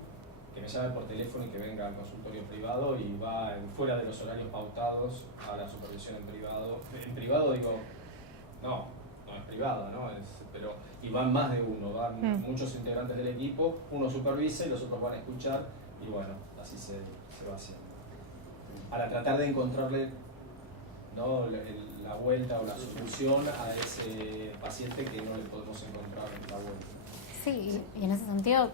que me llame por teléfono y que venga al consultorio privado y va fuera de los horarios pautados a la supervisión en privado. En privado digo, no es privada, ¿no? Pero, y van más de uno, van muchos integrantes del equipo, uno supervisa y los otros van a escuchar y bueno, así se va haciendo. Para tratar de encontrarle, ¿no?, la vuelta o la solución a ese paciente que no le podemos encontrar la vuelta. Sí, y en ese sentido,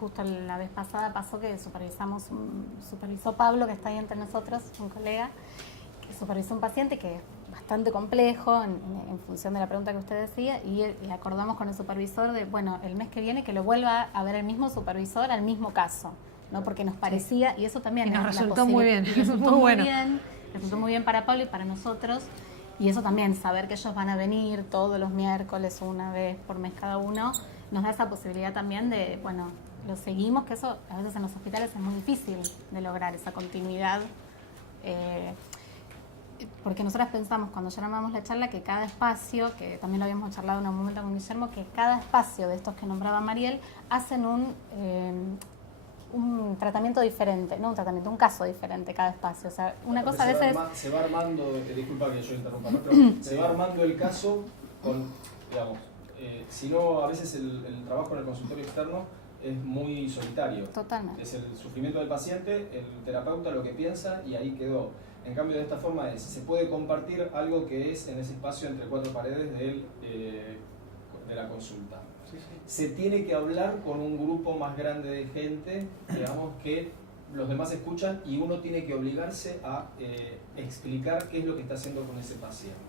justo la vez pasada pasó que supervisó Pablo, que está ahí entre nosotros, un colega, que supervisó un paciente que es bastante complejo en función de la pregunta que usted decía, y acordamos con el supervisor de, bueno, el mes que viene que lo vuelva a ver el mismo supervisor al mismo caso, ¿no? Porque nos parecía, y eso también y nos es resultó muy bien, resultó muy bueno. Resultó muy bien para Pablo y para nosotros, y eso también, saber que ellos van a venir todos los miércoles, una vez por mes cada uno, nos da esa posibilidad también de, bueno, lo seguimos, que eso a veces en los hospitales es muy difícil de lograr, esa continuidad. Porque nosotras pensamos cuando ya armamos la charla que cada espacio, que también lo habíamos charlado en un momento con Guillermo, que cada espacio de estos que nombraba Mariel hacen un tratamiento diferente, no un tratamiento, un caso diferente cada espacio. O sea, una cosa a veces... Se va armando, disculpa que yo interrumpa, pero se va armando el caso con, digamos, si no, a veces el trabajo en el consultorio externo es muy solitario. Totalmente. Es el sufrimiento del paciente, el terapeuta lo que piensa y ahí quedó. En cambio, de esta forma se puede compartir algo que es en ese espacio entre cuatro paredes de la consulta. Se tiene que hablar con un grupo más grande de gente, digamos, que los demás escuchan y uno tiene que obligarse a explicar qué es lo que está haciendo con ese paciente.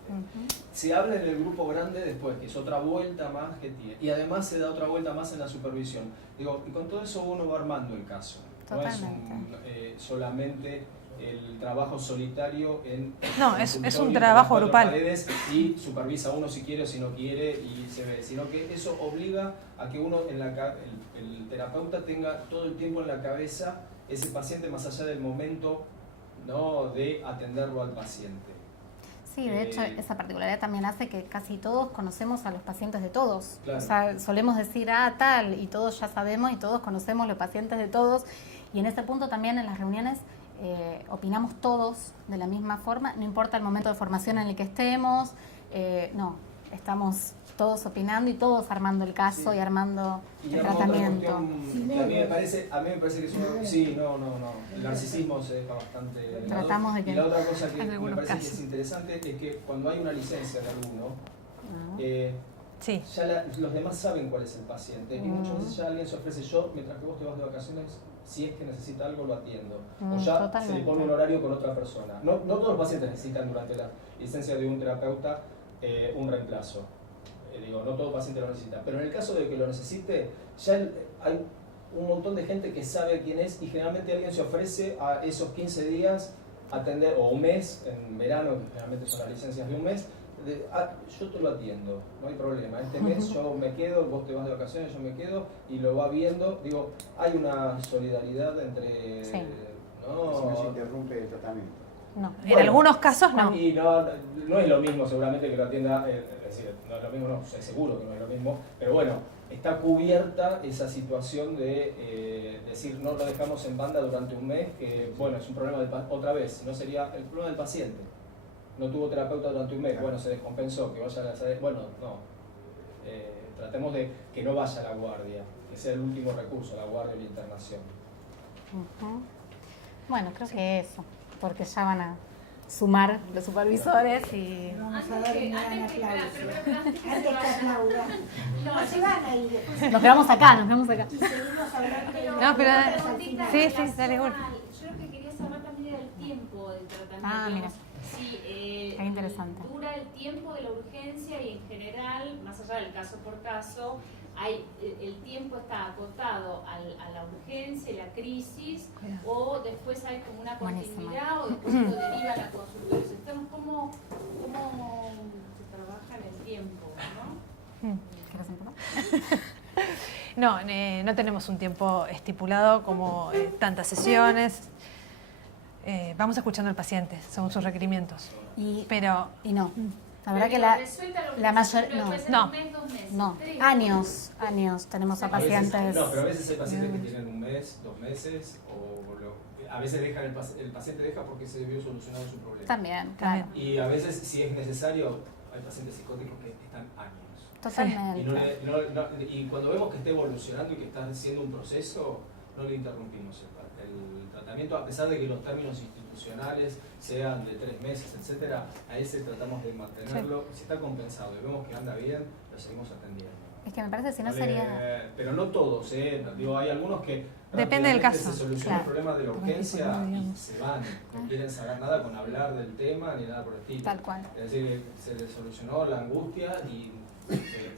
Se habla en el grupo grande después, que es otra vuelta más que tiene. Y además se da otra vuelta más en la supervisión. Digo, y con todo eso uno va armando el caso. Totalmente. No es solamente el trabajo solitario es un trabajo grupal paredes y supervisa uno si quiere o si no quiere y se ve, sino que eso obliga a que uno el terapeuta tenga todo el tiempo en la cabeza ese paciente más allá del momento, ¿no?, de atenderlo al paciente. Sí, de hecho esa particularidad también hace que casi todos conocemos a los pacientes de todos. Claro. O sea, solemos decir, tal, y todos ya sabemos y todos conocemos los pacientes de todos. Y en ese punto también en las reuniones opinamos todos de la misma forma, no importa el momento de formación en el que estemos, estamos todos opinando y todos armando el caso y armando el tratamiento. A mí me parece que es un... Sí, el narcisismo se deja bastante de lado. Tratamos de que... Y la otra cosa que me parece casos. que es interesante es que cuando hay una licencia de alguno, sí. ya los demás saben cuál es el paciente y muchas veces ya alguien se ofrece, yo mientras que vos te vas de vacaciones, si es que necesita algo lo atiendo, o ya totalmente. se le pone un horario con otra persona. No todos los pacientes necesitan durante la licencia de un terapeuta un reemplazo, no todo paciente lo necesita, pero en el caso de que lo necesite, ya hay un montón de gente que sabe quién es y generalmente alguien se ofrece a esos 15 días atender, o un mes, en verano, que generalmente son las licencias de un mes, yo te lo atiendo, no hay problema, este mes yo me quedo, vos te vas de vacaciones, yo me quedo, y lo va viendo, hay una solidaridad entre... Sí. No se interrumpe el tratamiento. No, en algunos casos no. Y no es lo mismo seguramente que lo atienda, es decir, no es lo mismo, no, seguro que no es lo mismo, pero bueno, está cubierta esa situación de decir no lo dejamos en banda durante un mes, que bueno, es un problema otra vez, no sería el problema del paciente. No tuvo terapeuta durante un mes, bueno, se descompensó, que vaya a la sala, bueno, no. Tratemos de que no vaya a la guardia, que sea el último recurso, la guardia o la internación. Bueno, creo que eso, porque ya van a sumar los supervisores y... Vamos a dar un gran aplauso. Antes que aplaudan. No se van a ir después. Nos quedamos acá, nos quedamos acá. Y seguimos hablando de No, pero preguntita sí, dale, Gur. Yo lo que quería saber también era el tiempo del tratamiento. Ah, mira. Sí, Qué interesante. Dura el tiempo de la urgencia y en general, más allá del caso por caso, el tiempo está acotado a la urgencia y la crisis, o después hay como una continuidad, o después lo deriva a la consultoría. Entonces, ¿cómo se trabaja en el tiempo? ¿No? ¿Quieres empezar? No, no tenemos un tiempo estipulado como tantas sesiones. Vamos escuchando al paciente, son sus requerimientos. Pero Y no. La verdad que Resuelta la mayor... urgencia, puede ser No. un mes, 2 meses, No, 3 años tenemos a A veces- pacientes... no, pero a veces hay pacientes que tienen un mes, 2 meses, a veces dejan el paciente deja porque se vio solucionado su problema. También, claro. Y a veces, si es necesario, hay pacientes psicóticos que están años. Totalmente. Y cuando vemos que está evolucionando y que está haciendo un proceso, no le interrumpimos el tratamiento, a pesar de que los términos institucionales sean de 3 meses, etcétera, a ese tratamos de mantenerlo. Si está compensado y vemos que anda bien, lo seguimos atendiendo. Es que me parece que si no sería... Pero no todos, digo, hay algunos que Depende del rápidamente caso. se soluciona Claro. el problema de la urgencia y se van, no quieren saber nada con hablar del tema ni nada por el estilo. Tal cual. Es decir, se les solucionó la angustia y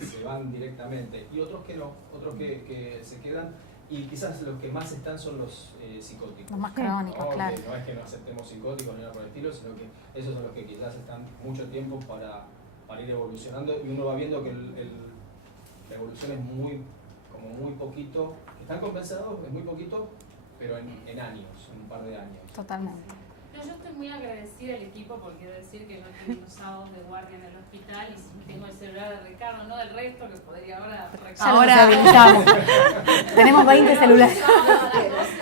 se van directamente. Y otros que no, otros que se quedan, y quizás los que más están son los psicóticos. Los más crónicos, ¿no? claro. Que no es que no aceptemos psicóticos ni nada por el estilo, sino que esos son los que quizás están mucho tiempo para ir evolucionando, y uno va viendo que la evolución es muy poquito, están compensados, es muy poquito, pero en años, en un par de años. Totalmente. No, yo estoy muy agradecida al equipo porque quiero decir que no tengo sábados de guardia en el hospital y tengo el celular de Ricardo, no del resto, que podría ahora Ahora habilitamos. Tenemos 20 celulares.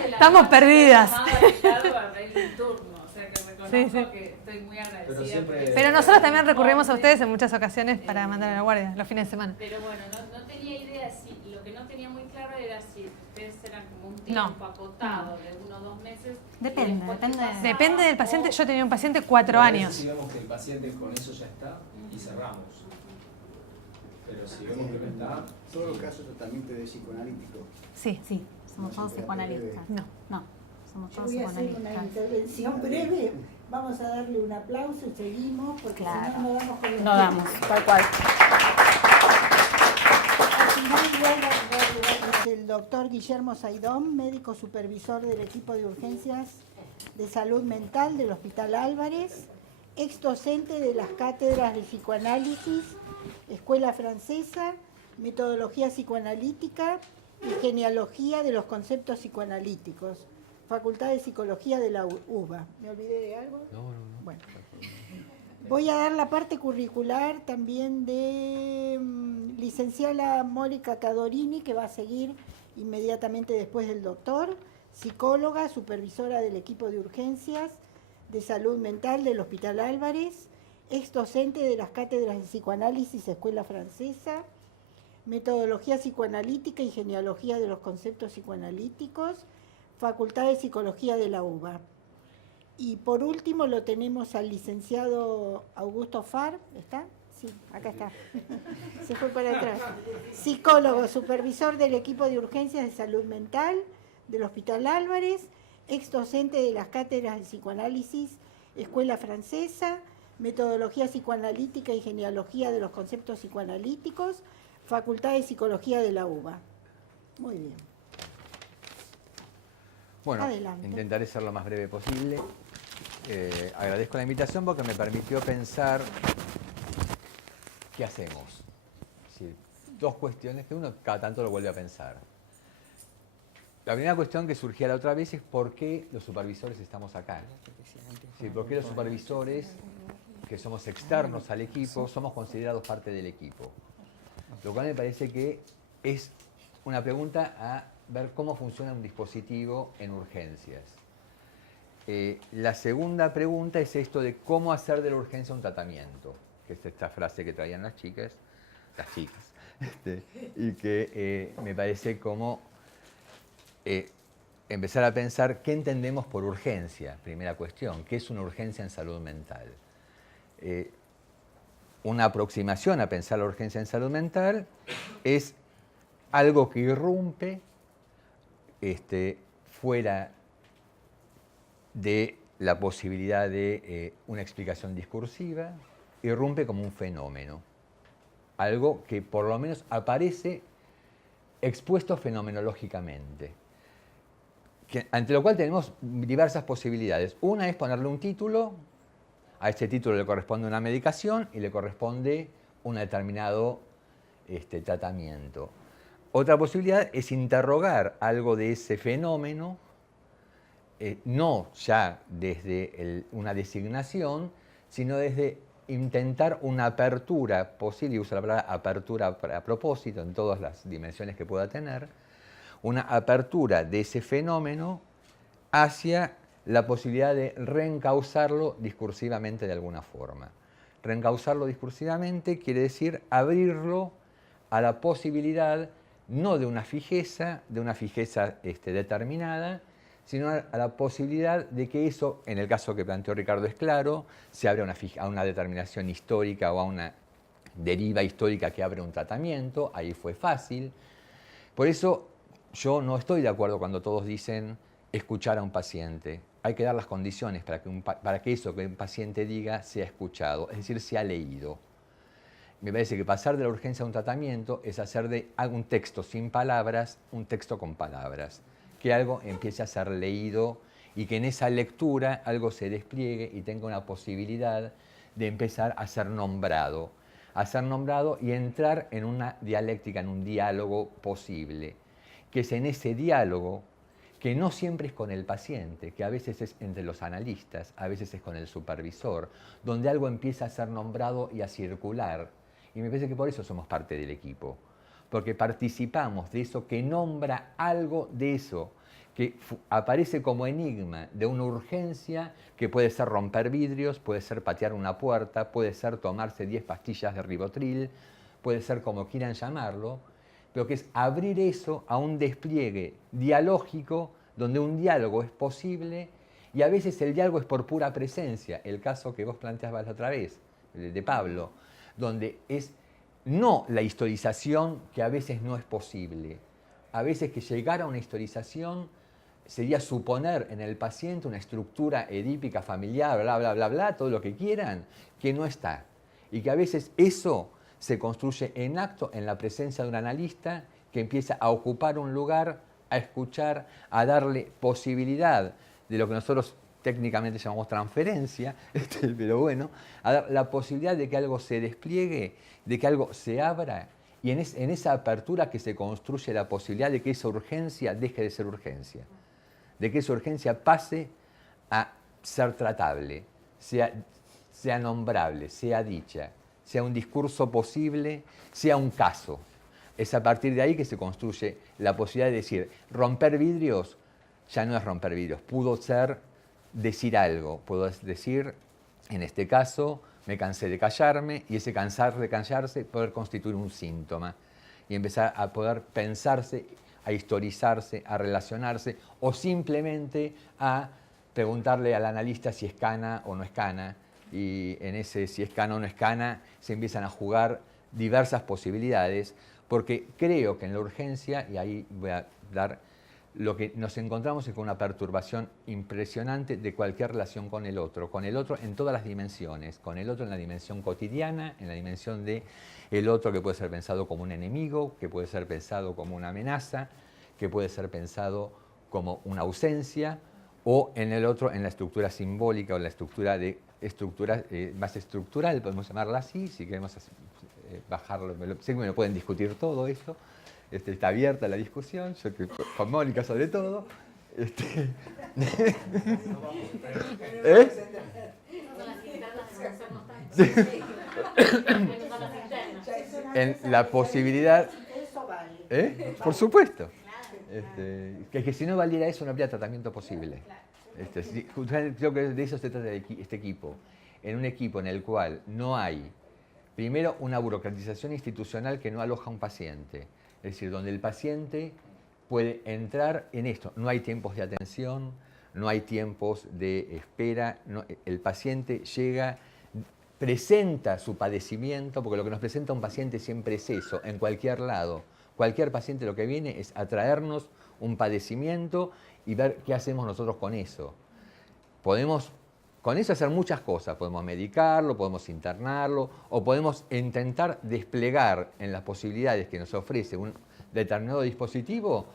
Estamos perdidas. Ricardo a pedir un turno, o sea que reconozco Sí. que estoy muy agradecida. Pero siempre- Pero nosotros también recurrimos a ustedes en muchas ocasiones para mandar a la guardia los fines de semana. Pero bueno, no tenía idea, si lo que no tenía muy claro era si ustedes eran como un No. tiempo acotado de 1 o 2 meses. Depende, y después depende. pasaba, Depende del paciente. o- Yo tenía un paciente 4 A veces años. si vemos que el paciente con eso ya está y cerramos. Pero si vemos que no está, Todos los casos totalmente de psicoanalítico. Sí. Sí, somos todos psicoanalistas. No. No, somos Yo todos voy a hacer una psicoanalistas. intervención breve. Vamos a darle un aplauso y seguimos, porque Claro. si no, no damos con el No tiempo. damos, tal cual. Al final, bueno, es el doctor Guillermo Saidón, médico supervisor del equipo de urgencias de salud mental del Hospital Álvarez, ex docente de las cátedras de psicoanálisis, Escuela Francesa, metodología psicoanalítica y genealogía de los conceptos psicoanalíticos, Facultad de Psicología de la UBA. ¿Me olvidé de algo? No, no, no. Bueno. Voy a dar la parte curricular también de licenciada Mónica Cadorini, que va a seguir inmediatamente después del doctor, psicóloga, supervisora del equipo de urgencias de salud mental del Hospital Álvarez, ex docente de las cátedras de psicoanálisis Escuela Francesa, metodología psicoanalítica y genealogía de los conceptos psicoanalíticos, Facultad de Psicología de la UBA. Y por último lo tenemos al licenciado Augusto Far, ¿está? Sí, acá está. Se fue para atrás. Psicólogo, supervisor del equipo de urgencias de salud mental del Hospital Álvarez, ex docente de las cátedras de psicoanálisis Escuela Francesa, metodología psicoanalítica y genealogía de los conceptos psicoanalíticos, Facultad de Psicología de la UBA. Muy bien. Bueno, Adelante. intentaré ser lo más breve posible. Agradezco la invitación porque me permitió pensar qué hacemos. Es decir, dos cuestiones que uno cada tanto lo vuelve a pensar. La primera cuestión que surgía la otra vez es por qué los supervisores estamos acá. Es decir, por qué los supervisores, que somos externos al equipo, somos considerados parte del equipo. Lo cual me parece que es una pregunta a ver cómo funciona un dispositivo en urgencias. La segunda pregunta es esto de cómo hacer de la urgencia un tratamiento, que es esta frase que traían las chicas, y que me parece como empezar a pensar qué entendemos por urgencia, primera cuestión, qué es una urgencia en salud mental. Una aproximación a pensar la urgencia en salud mental es algo que irrumpe fuera de la posibilidad de una explicación discursiva, irrumpe como un fenómeno, algo que por lo menos aparece expuesto fenomenológicamente, ante lo cual tenemos diversas posibilidades. Una es ponerle un título, a este título le corresponde una medicación y le corresponde un determinado tratamiento. Otra posibilidad es interrogar algo de ese fenómeno, no ya desde una designación, sino desde intentar una apertura posible, y uso la palabra apertura a propósito en todas las dimensiones que pueda tener, una apertura de ese fenómeno hacia la posibilidad de reencauzarlo discursivamente de alguna forma. Reencauzarlo discursivamente quiere decir abrirlo a la posibilidad no de una fijeza determinada, sino a la posibilidad de que eso, en el caso que planteó Ricardo es claro, se abre a una determinación histórica o a una deriva histórica que abre un tratamiento, ahí fue fácil. Por eso yo no estoy de acuerdo cuando todos dicen escuchar a un paciente. Hay que dar las condiciones para que eso que un paciente diga sea escuchado, es decir, sea leído. Me parece que pasar de la urgencia a un tratamiento es hacer de un texto sin palabras un texto con palabras. Que algo empiece a ser leído y que en esa lectura algo se despliegue y tenga una posibilidad de empezar a ser nombrado y entrar en una dialéctica, en un diálogo posible, que es en ese diálogo que no siempre es con el paciente, que a veces es entre los analistas, a veces es con el supervisor, donde algo empieza a ser nombrado y a circular. Y me parece que por eso somos parte del equipo, porque participamos de eso que nombra algo de eso, que aparece como enigma de una urgencia que puede ser romper vidrios, puede ser patear una puerta, puede ser tomarse 10 pastillas de Rivotril, puede ser como quieran llamarlo, pero que es abrir eso a un despliegue dialógico donde un diálogo es posible y a veces el diálogo es por pura presencia, el caso que vos planteabas la otra vez, de Pablo, donde es no la historización que a veces no es posible. A veces que llegar a una historización sería suponer en el paciente una estructura edípica familiar, bla, bla, bla, bla, todo lo que quieran, que no está. Y que a veces eso se construye en acto, en la presencia de un analista que empieza a ocupar un lugar, a escuchar, a darle posibilidad de lo que nosotros técnicamente llamamos transferencia, pero bueno, a dar la posibilidad de que algo se despliegue, de que algo se abra, y en esa apertura que se construye la posibilidad de que esa urgencia deje de ser urgencia, de que esa urgencia pase a ser tratable, sea nombrable, sea dicha, sea un discurso posible, sea un caso. Es a partir de ahí que se construye la posibilidad de decir, romper vidrios ya no es romper vidrios, pudo ser decir algo, puedo decir, en este caso, me cansé de callarme, y ese cansar de callarse poder constituir un síntoma y empezar a poder pensarse, a historizarse, a relacionarse, o simplemente a preguntarle al analista si es cana o no es cana, y en ese si es cana o no es cana se empiezan a jugar diversas posibilidades, porque creo que en la urgencia, y ahí voy a dar, lo que nos encontramos es con una perturbación impresionante de cualquier relación con el otro en todas las dimensiones, con el otro en la dimensión cotidiana, en la dimensión de el otro que puede ser pensado como un enemigo, que puede ser pensado como una amenaza, que puede ser pensado como una ausencia, o en el otro en la estructura simbólica o la estructura más estructural, podemos llamarla así, si queremos bajarlo, sé que me lo pueden discutir todo eso. Está abierta la discusión, yo que con Mónica sobre todo. En la posibilidad, Por supuesto. Que si no valiera eso, no habría tratamiento posible. Justamente creo que de eso se trata este equipo. En un equipo en el cual no hay, primero, una burocratización institucional que no aloja a un paciente. Es decir, donde el paciente puede entrar en esto. No hay tiempos de atención, no hay tiempos de espera. El paciente llega, presenta su padecimiento, porque lo que nos presenta un paciente siempre es eso, en cualquier lado. Cualquier paciente lo que viene es a traernos un padecimiento y ver qué hacemos nosotros con eso. Podemos con eso hacer muchas cosas. Podemos medicarlo, podemos internarlo o podemos intentar desplegar en las posibilidades que nos ofrece un determinado dispositivo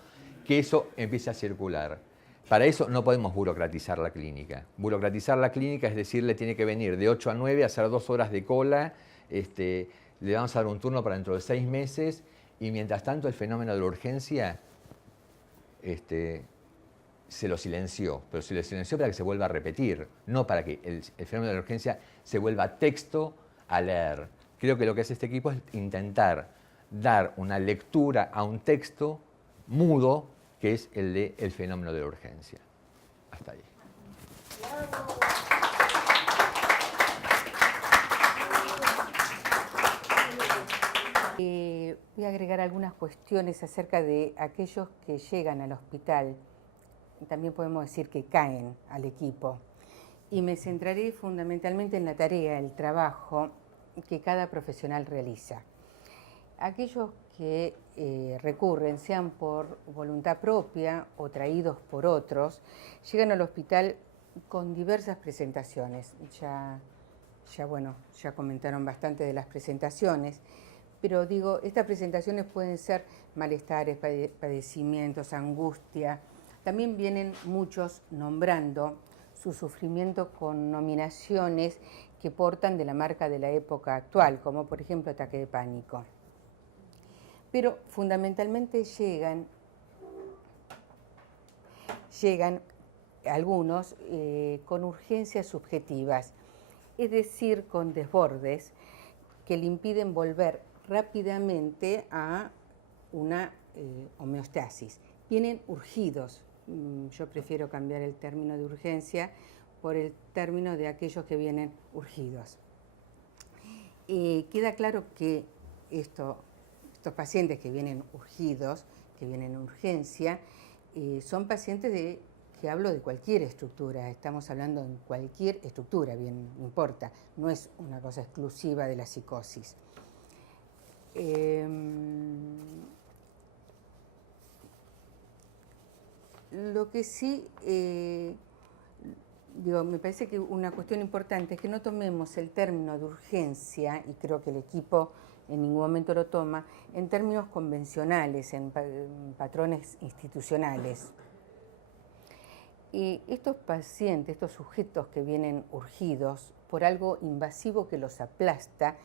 que eso empiece a circular. Para eso no podemos burocratizar la clínica. Burocratizar la clínica es decirle tiene que venir de 8 a 9 a hacer 2 horas de cola, le vamos a dar un turno para dentro de 6 meses y mientras tanto el fenómeno de la urgencia se lo silenció, pero se lo silenció para que se vuelva a repetir, no para que el fenómeno de la urgencia se vuelva texto a leer. Creo que lo que hace este equipo es intentar dar una lectura a un texto mudo, que es el del fenómeno de la urgencia. Hasta ahí. Voy a agregar algunas cuestiones acerca de aquellos que llegan al hospital. También podemos decir que caen al equipo. Y me centraré fundamentalmente en la tarea, el trabajo que cada profesional realiza. Aquellos que recurren, sean por voluntad propia o traídos por otros, llegan al hospital con diversas presentaciones. Ya comentaron bastante de las presentaciones, pero digo, estas presentaciones pueden ser malestares, padecimientos, angustia. También vienen muchos nombrando su sufrimiento con nominaciones que portan de la marca de la época actual, como por ejemplo ataque de pánico. Pero fundamentalmente llegan algunos con urgencias subjetivas, es decir, con desbordes que le impiden volver rápidamente a una homeostasis. Vienen urgidos. Yo prefiero cambiar el término de urgencia por el término de aquellos que vienen urgidos. Queda claro que estos pacientes que vienen urgidos, que vienen en urgencia, son pacientes que hablo de cualquier estructura. Estamos hablando en cualquier estructura, bien, no importa. No es una cosa exclusiva de la psicosis. Lo que sí, me parece que una cuestión importante es que no tomemos el término de urgencia, y creo que el equipo en ningún momento lo toma, en términos convencionales, en patrones institucionales. Y estos pacientes, estos sujetos que vienen urgidos por algo invasivo que los aplasta,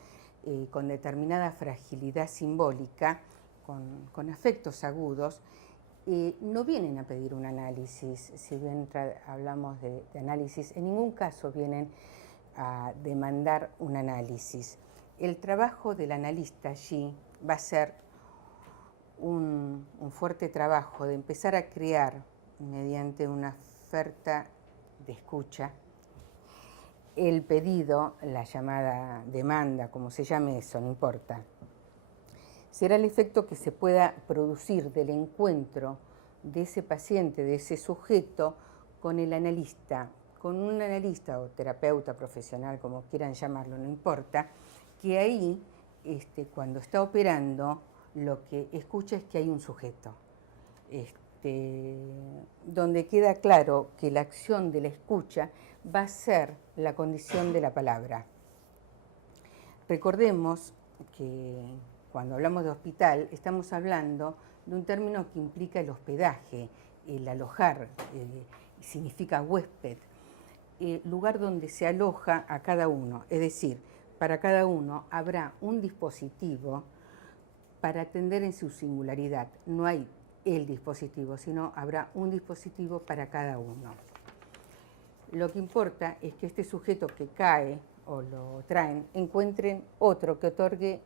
con determinada fragilidad simbólica, con afectos agudos, no vienen a pedir un análisis. Si bien hablamos de análisis, en ningún caso vienen a demandar un análisis. El trabajo del analista allí va a ser un fuerte trabajo de empezar a crear, mediante una oferta de escucha, el pedido, la llamada demanda, como se llame eso, no importa. Será el efecto que se pueda producir del encuentro de ese paciente, de ese sujeto, con el analista, con un analista o terapeuta profesional, como quieran llamarlo, no importa, que ahí, cuando está operando, lo que escucha es que hay un sujeto, donde queda claro que la acción de la escucha va a ser la condición de la palabra. Recordemos que cuando hablamos de hospital estamos hablando de un término que implica el hospedaje, el alojar, significa huésped, lugar donde se aloja a cada uno, es decir, para cada uno habrá un dispositivo para atender en su singularidad. No hay el dispositivo, sino habrá un dispositivo para cada uno. Lo que importa es que este sujeto que cae o lo traen encuentren otro que otorgue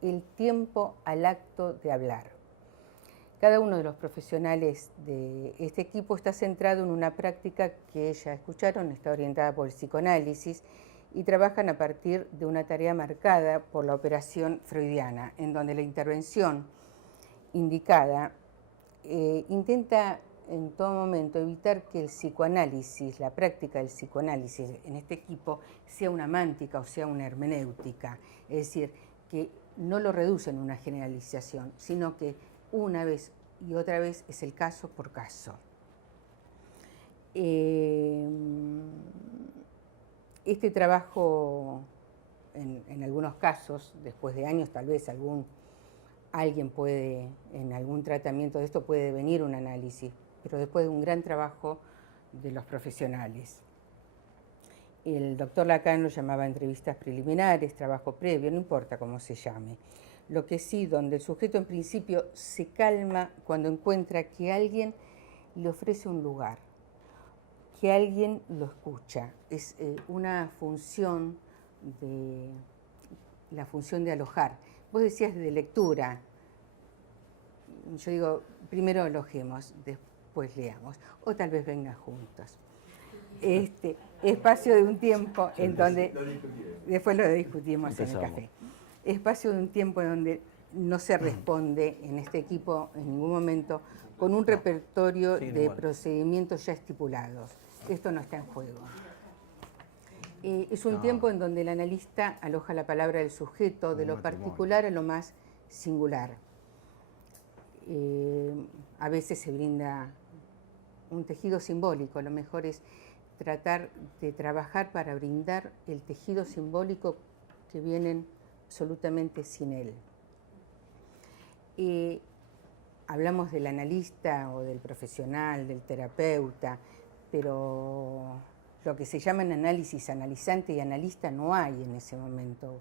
el tiempo al acto de hablar. cada uno de los profesionales de este equipo está centrado en una práctica que ya escucharon, está orientada por el psicoanálisis y trabajan a partir de una tarea marcada por la operación freudiana, en donde la intervención indicada intenta en todo momento evitar que el psicoanálisis, la práctica del psicoanálisis en este equipo sea una mántica o sea una hermenéutica, es decir, que no lo reduce en una generalización, sino que una vez y otra vez es el caso por caso. Este trabajo, en algunos casos, después de años, tal vez alguien puede, en algún tratamiento de esto puede venir un análisis, pero después de un gran trabajo de los profesionales. El doctor Lacan lo llamaba entrevistas preliminares, trabajo previo, no importa cómo se llame. Lo que sí, donde el sujeto en principio se calma cuando encuentra que alguien le ofrece un lugar, que alguien lo escucha. Es una función la función de alojar. Vos decías de lectura. Yo digo, primero alojemos, después leamos, o tal vez vengan juntos. Espacio de un tiempo en donde, después lo discutimos en el café, espacio de un tiempo en donde no se responde en este equipo en ningún momento con un repertorio de procedimientos ya estipulados. Esto no está en juego. Es un tiempo en donde el analista aloja la palabra del sujeto, de lo particular a lo más singular. A veces se brinda un tejido simbólico, lo mejor es tratar de trabajar para brindar el tejido simbólico que vienen absolutamente sin él. Hablamos del analista o del profesional, del terapeuta, pero lo que se llaman análisis, analizante y analista no hay en ese momento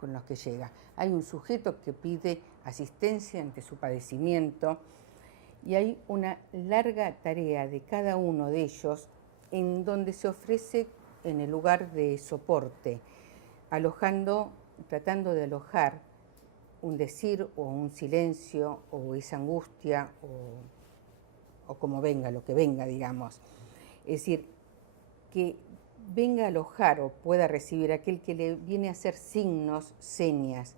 con los que llega. Hay un sujeto que pide asistencia ante su padecimiento y hay una larga tarea de cada uno de ellos en donde se ofrece en el lugar de soporte, tratando de alojar un decir o un silencio o esa angustia o como venga, lo que venga, digamos. Es decir, que venga a alojar o pueda recibir aquel que le viene a hacer signos, señas,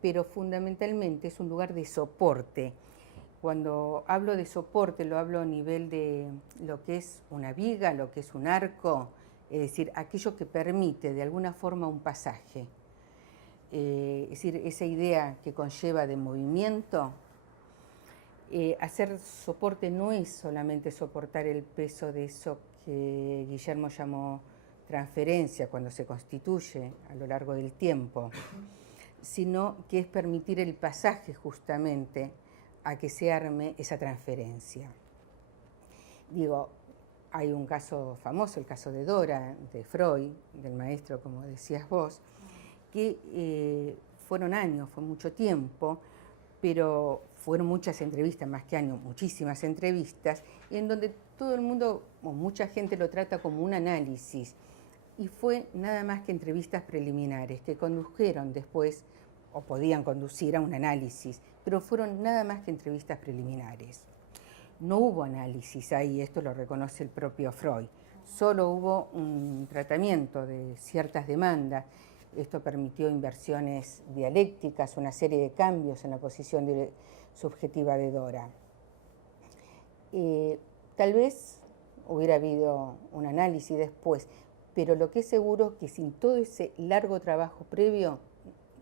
pero fundamentalmente es un lugar de soporte. Cuando hablo de soporte lo hablo a nivel de lo que es una viga, lo que es un arco, es decir, aquello que permite de alguna forma un pasaje. Es decir, esa idea que conlleva de movimiento. Hacer soporte no es solamente soportar el peso de eso que Guillermo llamó transferencia cuando se constituye a lo largo del tiempo, sino que es permitir el pasaje justamente a que se arme esa transferencia. Digo, hay un caso famoso, el caso de Dora, de Freud, del maestro, como decías vos, que fueron años, fue mucho tiempo, pero fueron muchas entrevistas, más que años, muchísimas entrevistas, en donde todo el mundo, o mucha gente lo trata como un análisis, y fue nada más que entrevistas preliminares que condujeron después, o podían conducir a un análisis, pero fueron nada más que entrevistas preliminares. No hubo análisis ahí, esto lo reconoce el propio Freud, solo hubo un tratamiento de ciertas demandas. Esto permitió inversiones dialécticas, una serie de cambios en la posición subjetiva de Dora. Tal vez hubiera habido un análisis después, pero lo que es seguro es que sin todo ese largo trabajo previo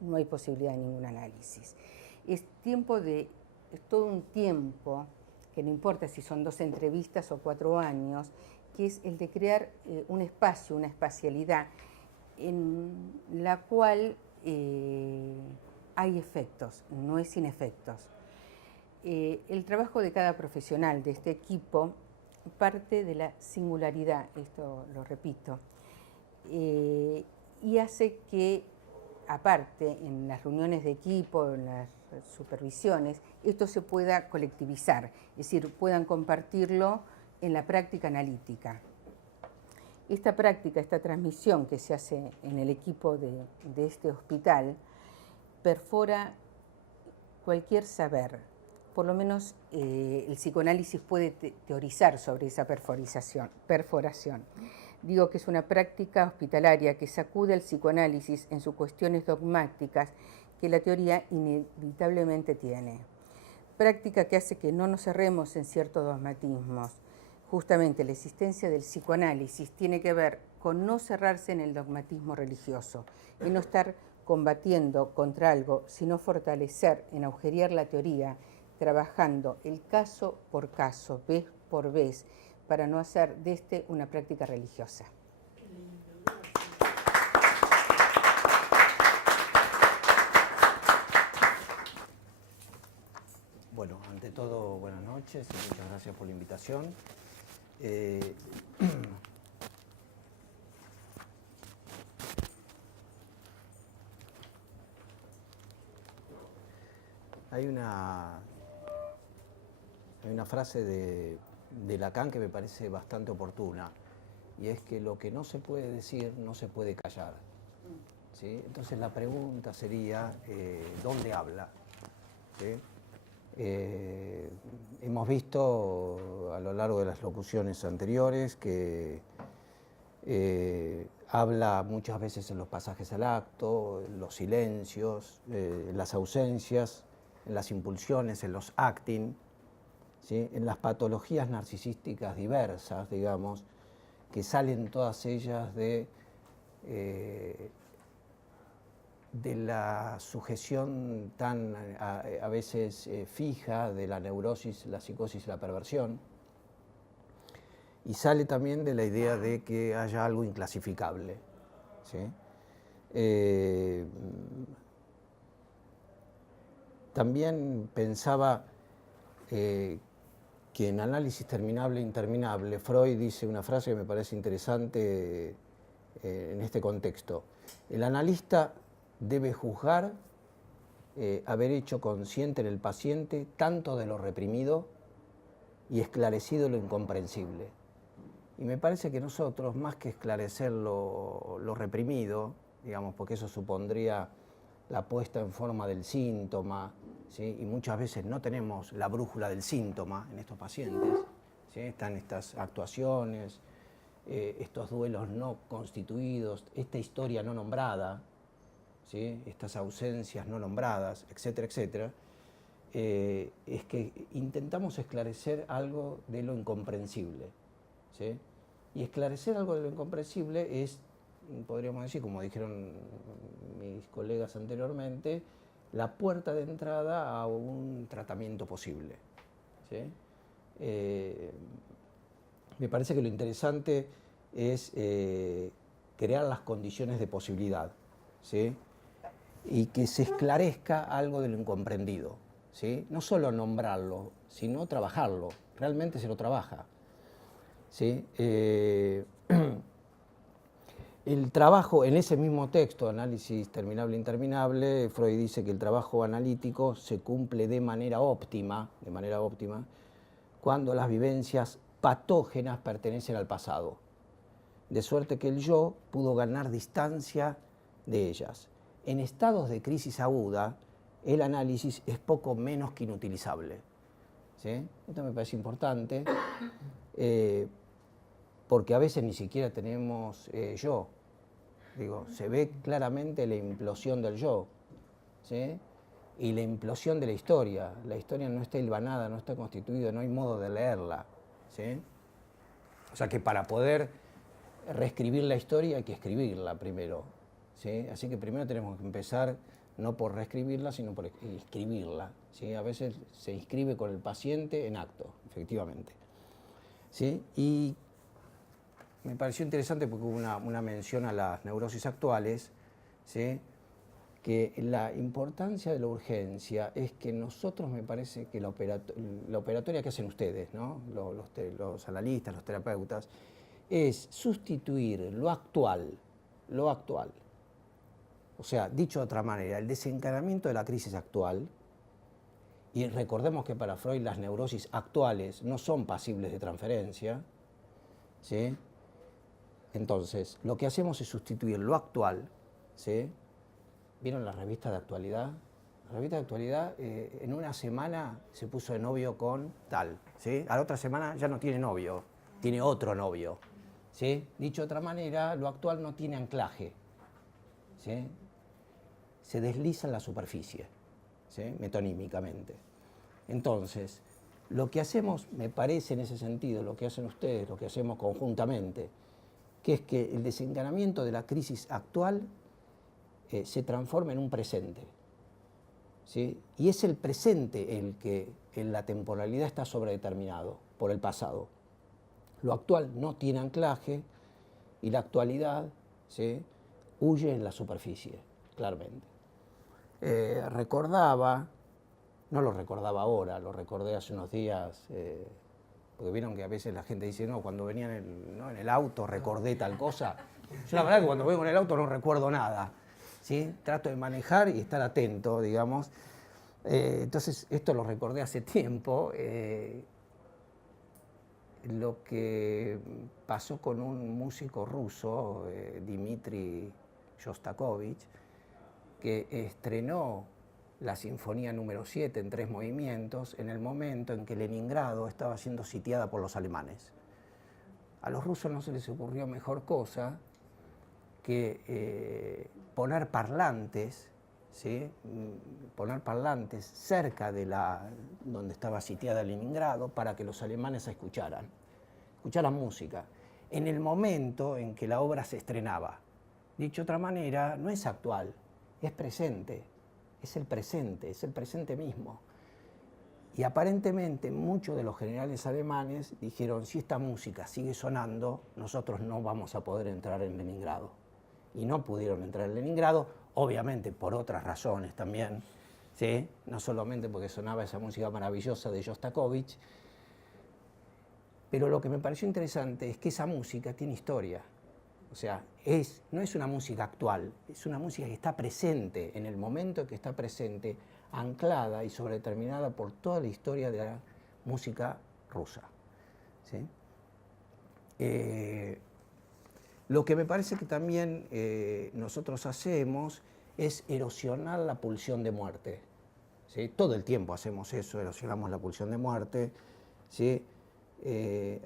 no hay posibilidad de ningún análisis. Es todo un tiempo, que no importa si son 2 entrevistas o 4 años, que es el de crear un espacio, una espacialidad, en la cual hay efectos, no es sin efectos. El trabajo de cada profesional de este equipo parte de la singularidad, esto lo repito, y hace que, aparte, en las reuniones de equipo, en las supervisiones, esto se pueda colectivizar, es decir, puedan compartirlo en la práctica analítica. Esta práctica, esta transmisión que se hace en el equipo de este hospital, perfora cualquier saber, por lo menos el psicoanálisis puede teorizar sobre esa perforación. Digo que es una práctica hospitalaria que sacude al psicoanálisis en sus cuestiones dogmáticas que la teoría inevitablemente tiene. Práctica que hace que no nos cerremos en ciertos dogmatismos. Justamente la existencia del psicoanálisis tiene que ver con no cerrarse en el dogmatismo religioso y no estar combatiendo contra algo, sino fortalecer, en agujerear la teoría, trabajando el caso por caso, vez por vez, para no hacer de este una práctica religiosa. Bueno, ante todo, buenas noches y muchas gracias por la invitación. Hay una frase de Lacan que me parece bastante oportuna, y es que lo que no se puede decir no se puede callar, ¿sí? Entonces la pregunta sería, ¿dónde habla? ¿Sí? Hemos visto a lo largo de las locuciones anteriores que habla muchas veces en los pasajes al acto, en los silencios, en las ausencias, en las impulsiones, en los acting, ¿sí? En las patologías narcisísticas diversas, digamos, que salen todas ellas de la sujeción tan a veces fija de la neurosis, la psicosis y la perversión, y sale también de la idea de que haya algo inclasificable, ¿sí? También pensaba que en Análisis terminable e interminable, Freud dice una frase que me parece interesante en este contexto. El analista debe juzgar haber hecho consciente en el paciente tanto de lo reprimido y esclarecido lo incomprensible. Y me parece que nosotros, más que esclarecer lo reprimido, digamos, porque eso supondría la puesta en forma del síntoma, ¿sí? Y muchas veces no tenemos la brújula del síntoma en estos pacientes, ¿sí? Están estas actuaciones, estos duelos no constituidos, esta historia no nombrada, ¿sí? Estas ausencias no nombradas, etcétera, etcétera, es que intentamos esclarecer algo de lo incomprensible, ¿sí? Y esclarecer algo de lo incomprensible es, podríamos decir, como dijeron mis colegas anteriormente, la puerta de entrada a un tratamiento posible, ¿sí? Me parece que lo interesante es crear las condiciones de posibilidad, ¿sí? Y que se esclarezca algo de lo incomprendido, ¿sí? No solo nombrarlo, sino trabajarlo, realmente se lo trabaja, ¿sí? El trabajo, en ese mismo texto, Análisis terminable e interminable, Freud dice que el trabajo analítico se cumple de manera óptima, cuando las vivencias patógenas pertenecen al pasado, de suerte que el yo pudo ganar distancia de ellas. En estados de crisis aguda, el análisis es poco menos que inutilizable, ¿sí? Esto me parece importante, porque a veces ni siquiera tenemos yo. Digo, se ve claramente la implosión del yo, ¿sí? Y la implosión de la historia. La historia no está hilvanada, no está constituida, no hay modo de leerla, ¿sí? O sea que para poder reescribir la historia hay que escribirla primero, ¿sí? Así que primero tenemos que empezar no por reescribirla, sino por escribirla, ¿sí? A veces se inscribe con el paciente en acto, efectivamente, ¿sí? Y me pareció interesante porque hubo una mención a las neurosis actuales, ¿sí? Que la importancia de la urgencia es que nosotros, me parece que la operatoria que hacen ustedes, ¿no? Los analistas, los terapeutas, es sustituir lo actual. O sea, dicho de otra manera, el desencadenamiento de la crisis actual, y recordemos que para Freud las neurosis actuales no son pasibles de transferencia, ¿sí? Entonces, lo que hacemos es sustituir lo actual, ¿sí? ¿Vieron las revistas de actualidad revista de actualidad, en una semana se puso de novio con tal, ¿sí? A la otra semana ya no tiene novio, tiene otro novio, ¿sí? Dicho de otra manera, lo actual no tiene anclaje, ¿sí? Se desliza en la superficie, ¿sí? Metonímicamente. Entonces, lo que hacemos, me parece en ese sentido, lo que hacen ustedes, lo que hacemos conjuntamente, que es que el desencadenamiento de la crisis actual se transforma en un presente, ¿sí? Y es el presente el que en la temporalidad está sobredeterminado por el pasado. Lo actual no tiene anclaje y la actualidad, ¿sí?, huye en la superficie, claramente. Recordaba, no lo recordaba ahora, lo recordé hace unos días, porque vieron que a veces la gente dice, no, cuando venía en el auto recordé tal cosa. Yo la verdad que cuando vengo en el auto no recuerdo nada, ¿sí? Trato de manejar y estar atento, digamos. Entonces, esto lo recordé hace tiempo. Lo que pasó con un músico ruso, Dmitri Shostakovich, que estrenó la Sinfonía número 7 en 3 movimientos en el momento en que Leningrado estaba siendo sitiada por los alemanes. A los rusos no se les ocurrió mejor cosa que poner parlantes, ¿sí?, poner parlantes cerca de donde estaba sitiada Leningrado para que los alemanes escucharan música, en el momento en que la obra se estrenaba. Dicho de otra manera, no es actual, es presente, es el presente mismo. Y aparentemente muchos de los generales alemanes dijeron, si esta música sigue sonando, nosotros no vamos a poder entrar en Leningrado. Y no pudieron entrar en Leningrado, obviamente por otras razones también, ¿sí? No solamente porque sonaba esa música maravillosa de Shostakovich, pero lo que me pareció interesante es que esa música tiene historia. O sea, no es una música actual, es una música que está presente, en el momento que está presente, anclada y sobredeterminada por toda la historia de la música rusa, ¿sí? Lo que me parece que también nosotros hacemos es erosionar la pulsión de muerte, ¿sí? Todo el tiempo hacemos eso, erosionamos la pulsión de muerte, ¿sí?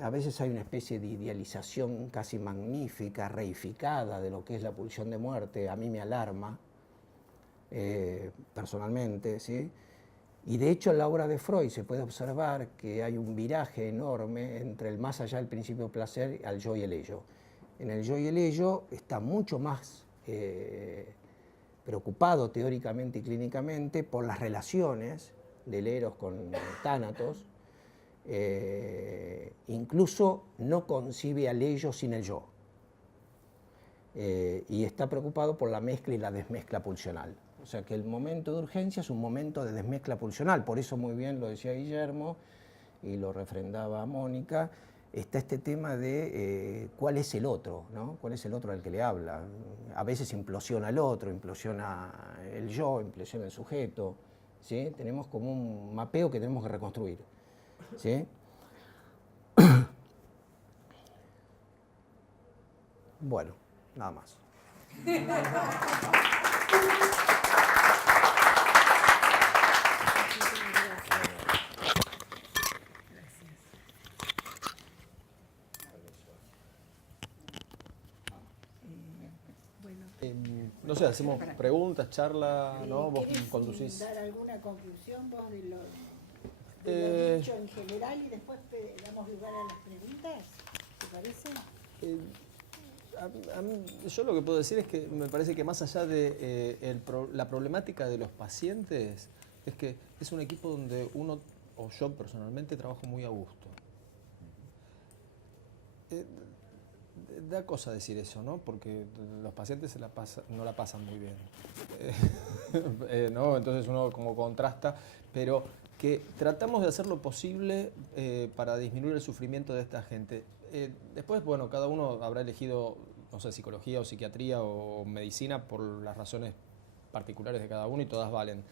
A veces hay una especie de idealización casi magnífica, reificada de lo que es la pulsión de muerte. A mí me alarma, personalmente, ¿sí? Y de hecho en la obra de Freud se puede observar que hay un viraje enorme entre el más allá del principio de placer al yo y el ello. En el yo y el ello está mucho más preocupado teóricamente y clínicamente por las relaciones del Eros con Tánatos. Incluso no concibe al ello sin el yo. Y está preocupado por la mezcla y la desmezcla pulsional. O sea que el momento de urgencia es un momento de desmezcla pulsional. Por eso muy bien lo decía Guillermo y lo refrendaba Mónica. Está este tema de cuál es el otro, ¿no? ¿Cuál es el otro al que le habla? A veces implosiona el otro, implosiona el yo, implosiona el sujeto, ¿sí? Tenemos como un mapeo que tenemos que reconstruir, ¿sí? Bueno, nada más. No sé, hacemos preguntas, charla, ¿no? Vos conducís. ¿Dar alguna conclusión vos de lo dicho en general y después damos lugar a las preguntas? ¿Te parece? Yo lo que puedo decir es que me parece que más allá de la problemática de los pacientes, es que es un equipo donde uno, o yo personalmente, trabajo muy a gusto. Da cosa decir eso, ¿no? Porque los pacientes no la pasan muy bien. ¿No? Entonces uno como contrasta, pero que tratamos de hacer lo posible para disminuir el sufrimiento de esta gente. Después, bueno, cada uno habrá elegido, no sé, psicología o psiquiatría o medicina por las razones particulares de cada uno y todas valen.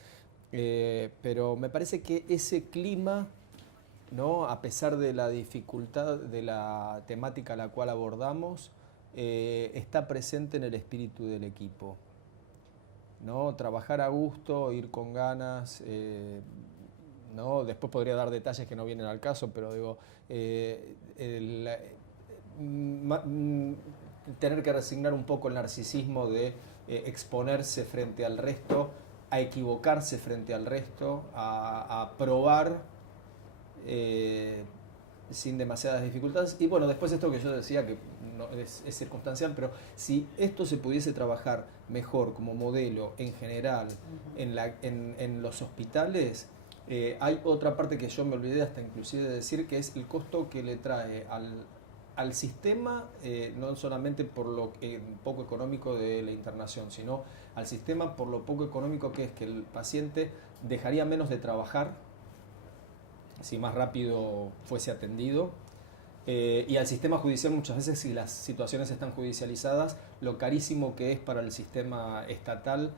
Pero me parece que ese clima, ¿no?, a pesar de la dificultad de la temática a la cual abordamos, está presente en el espíritu del equipo. ¿no? Trabajar a gusto, ir con ganas, ¿no? Después podría dar detalles que no vienen al caso, pero digo, tener que resignar un poco el narcisismo de exponerse frente al resto, a equivocarse frente al resto, a probar sin demasiadas dificultades. Y bueno, después esto que yo decía, que no, es circunstancial, pero si esto se pudiese trabajar mejor como modelo en general en los hospitales, hay otra parte que yo me olvidé hasta inclusive de decir, que es el costo que le trae al sistema, no solamente por lo poco económico de la internación, sino al sistema por lo poco económico que es que el paciente dejaría menos de trabajar si más rápido fuese atendido, y al sistema judicial muchas veces, si las situaciones están judicializadas, lo carísimo que es para el sistema estatal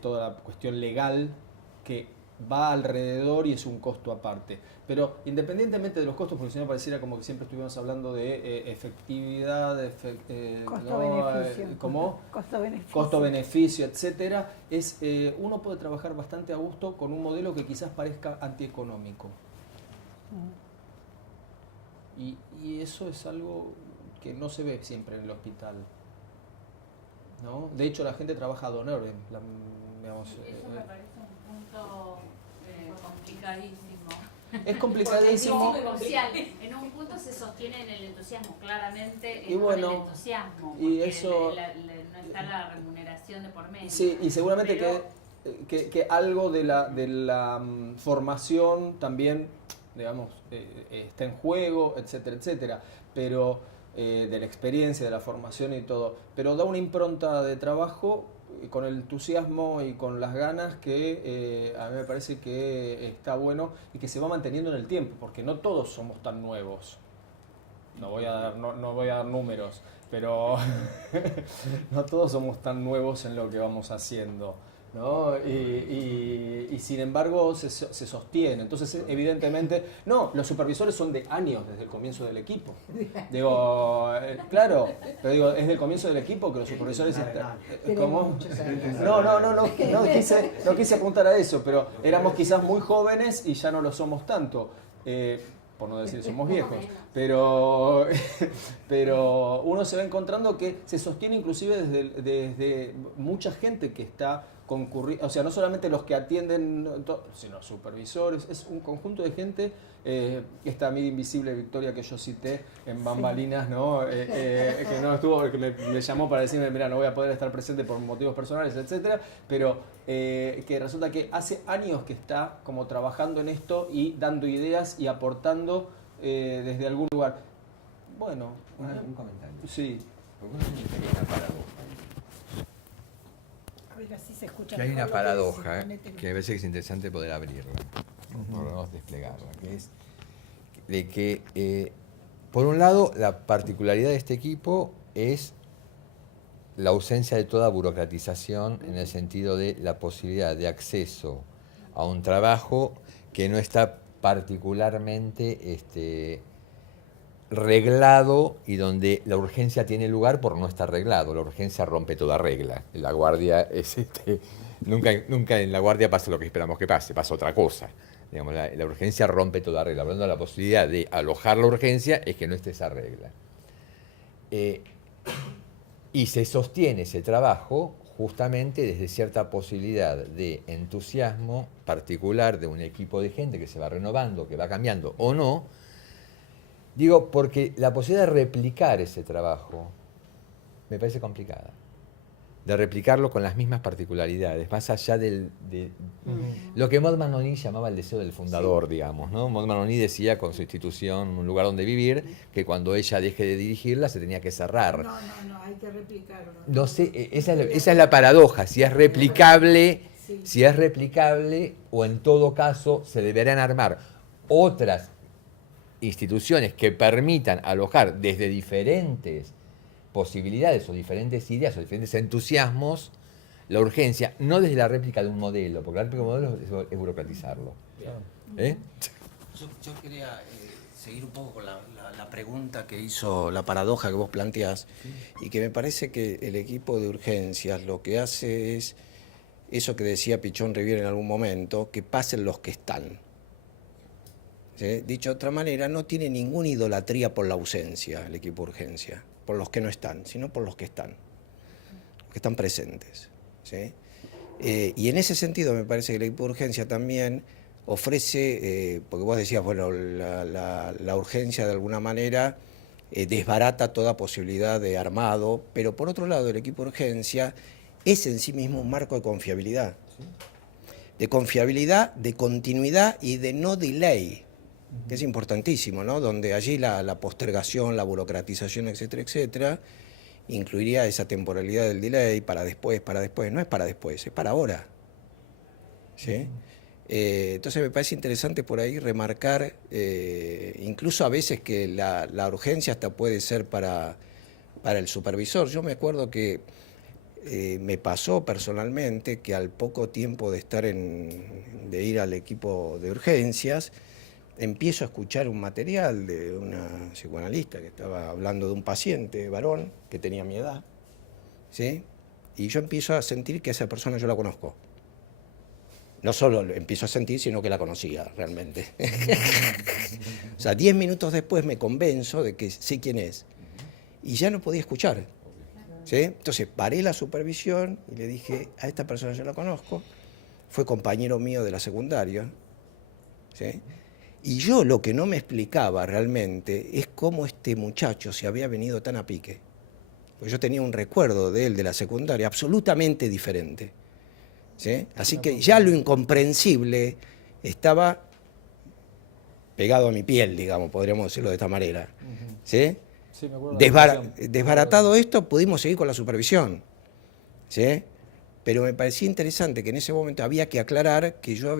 toda la cuestión legal que va alrededor y es un costo aparte. Pero independientemente de los costos, porque si no pareciera como que siempre estuvimos hablando de efectividad, costo-beneficio, ¿cómo? Costo-beneficio, etcétera, uno puede trabajar bastante a gusto con un modelo que quizás parezca antieconómico. Y eso es algo que no se ve siempre en el hospital, ¿no? De hecho, la gente trabaja ad honorem, digamos. Eso me parece un punto complicadísimo. Es complicadísimo. En un punto se sostiene en el entusiasmo, claramente, Y bueno, el entusiasmo, y eso, no está la remuneración de por medio. Sí, y seguramente pero, que algo de la formación también, digamos, está en juego, etcétera, etcétera, pero de la experiencia, de la formación y todo, pero da una impronta de trabajo con el entusiasmo y con las ganas que a mí me parece que está bueno y que se va manteniendo en el tiempo, porque no todos somos tan nuevos. No voy a dar números, pero no todos somos tan nuevos en lo que vamos haciendo, ¿no? Y sin embargo se sostiene. Entonces, evidentemente, no, los supervisores son de años desde el comienzo del equipo. Digo, claro, pero digo, es del comienzo del equipo que los supervisores están. ¿Cómo? No quise apuntar a eso, pero éramos quizás muy jóvenes y ya no lo somos tanto. Por no decir somos viejos, pero uno se va encontrando que se sostiene inclusive desde mucha gente que está concurriendo, o sea, no solamente los que atienden, sino supervisores, es un conjunto de gente, esta amiga invisible Victoria que yo cité en Bambalinas, ¿no? Que no estuvo, que me llamó para decirme, mira, no voy a poder estar presente por motivos personales, etcétera, pero que resulta que hace años que está como trabajando en esto y dando ideas y aportando desde algún lugar. Bueno, un comentario. Sí. Porque uno tiene que una paradoja. A ver, así se escucha. Que hay una mejor lo paradoja que dice, que me parece que es interesante poder abrirla, por lo menos desplegarla, que es de que, por un lado, la particularidad de este equipo es la ausencia de toda burocratización en el sentido de la posibilidad de acceso a un trabajo que no está particularmente reglado y donde la urgencia tiene lugar por no estar reglado. La urgencia rompe toda regla. La guardia es nunca en la guardia pasa lo que esperamos que pase, pasa otra cosa. Digamos, la urgencia rompe toda regla. Hablando de la posibilidad de alojar la urgencia es que no esté esa regla. Y se sostiene ese trabajo justamente desde cierta posibilidad de entusiasmo particular de un equipo de gente que se va renovando, que va cambiando o no. Digo, porque la posibilidad de replicar ese trabajo me parece complicada. De replicarlo con las mismas particularidades, más allá de lo que Maud Manoni llamaba el deseo del fundador, digamos, ¿no? Maud Manoni decía con su institución, un lugar donde vivir, que cuando ella deje de dirigirla se tenía que cerrar. No, hay que replicarlo. No sé, esa es la paradoja, si es replicable, o en todo caso se deberán armar otras instituciones que permitan alojar desde diferentes posibilidades o diferentes ideas o diferentes entusiasmos la urgencia, no desde la réplica de un modelo, porque la réplica de un modelo es burocratizarlo. Yo quería seguir un poco con la pregunta que hizo, la paradoja que vos planteás, y que me parece que el equipo de urgencias lo que hace es eso que decía Pichón Riviere en algún momento, que pasen los que están. ¿Sí? Dicho de otra manera, no tiene ninguna idolatría por la ausencia el equipo de urgencia, por los que no están, sino por los que están presentes. ¿Sí? Y en ese sentido me parece que el equipo de urgencia también ofrece, porque vos decías, bueno, la urgencia de alguna manera desbarata toda posibilidad de armado, pero por otro lado el equipo de urgencia es en sí mismo un marco de confiabilidad. De confiabilidad, de continuidad y de no delay, que es importantísimo, ¿no? Donde allí la postergación, la burocratización, etcétera, etcétera, incluiría esa temporalidad del delay para después, no es para después, es para ahora. ¿Sí? Entonces me parece interesante por ahí remarcar, incluso a veces que la urgencia hasta puede ser para el supervisor. Yo me acuerdo que me pasó personalmente que al poco tiempo de ir al equipo de urgencias, empiezo a escuchar un material de una psicoanalista que estaba hablando de un paciente varón que tenía mi edad, ¿sí? Y yo empiezo a sentir que esa persona yo la conozco. No solo lo empiezo a sentir, sino que la conocía realmente. O sea, 10 minutos después me convenzo de que sé quién es. Y ya no podía escuchar. ¿Sí? Entonces paré la supervisión y le dije, a esta persona yo la conozco, fue compañero mío de la secundaria. ¿Sí? Y yo lo que no me explicaba realmente es cómo este muchacho se había venido tan a pique. Porque yo tenía un recuerdo de él de la secundaria absolutamente diferente. ¿Sí? Así que ya lo incomprensible estaba pegado a mi piel, digamos, podríamos decirlo de esta manera. ¿Sí? Sí, me acuerdo Desbaratado esto, pudimos seguir con la supervisión. ¿Sí? Pero me parecía interesante que en ese momento había que aclarar que yo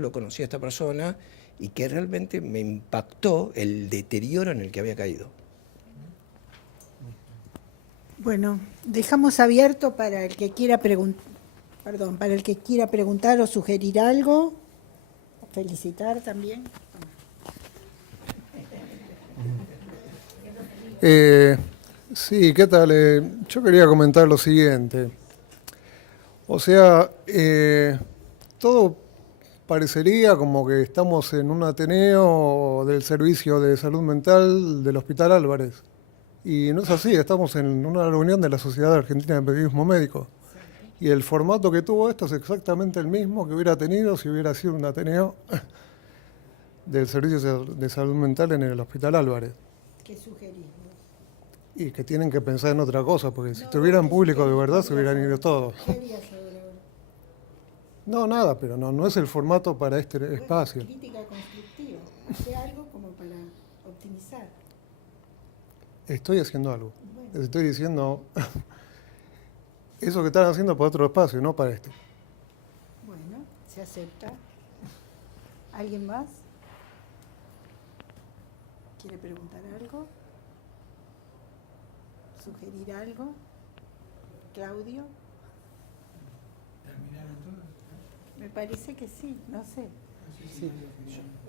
lo conocía a esta persona y que realmente me impactó el deterioro en el que había caído. Bueno, dejamos abierto para el que quiera preguntar o sugerir algo, felicitar también. Sí, ¿qué tal? Yo quería comentar lo siguiente. O sea, todo parecería como que estamos en un ateneo del Servicio de Salud Mental del Hospital Álvarez. Y no es así, estamos en una reunión de la Sociedad Argentina de Periodismo Médico. Y el formato que tuvo esto es exactamente el mismo que hubiera tenido si hubiera sido un ateneo del Servicio de Salud Mental en el Hospital Álvarez. ¿Qué sugerís? Y que tienen que pensar en otra cosa, porque si tuvieran público de verdad se hubieran ido todos. ¿Qué harías ahora? No, nada, pero no es el formato para este espacio. Crítica constructiva. Hace algo como para optimizar. Estoy haciendo algo. Les estoy diciendo eso que están haciendo para otro espacio, no para este. Bueno, se acepta. ¿Alguien más? ¿Quiere preguntar algo? ¿Sugerir algo? ¿Claudio? ¿Terminaron todos? Me parece que sí, no sé. Sí.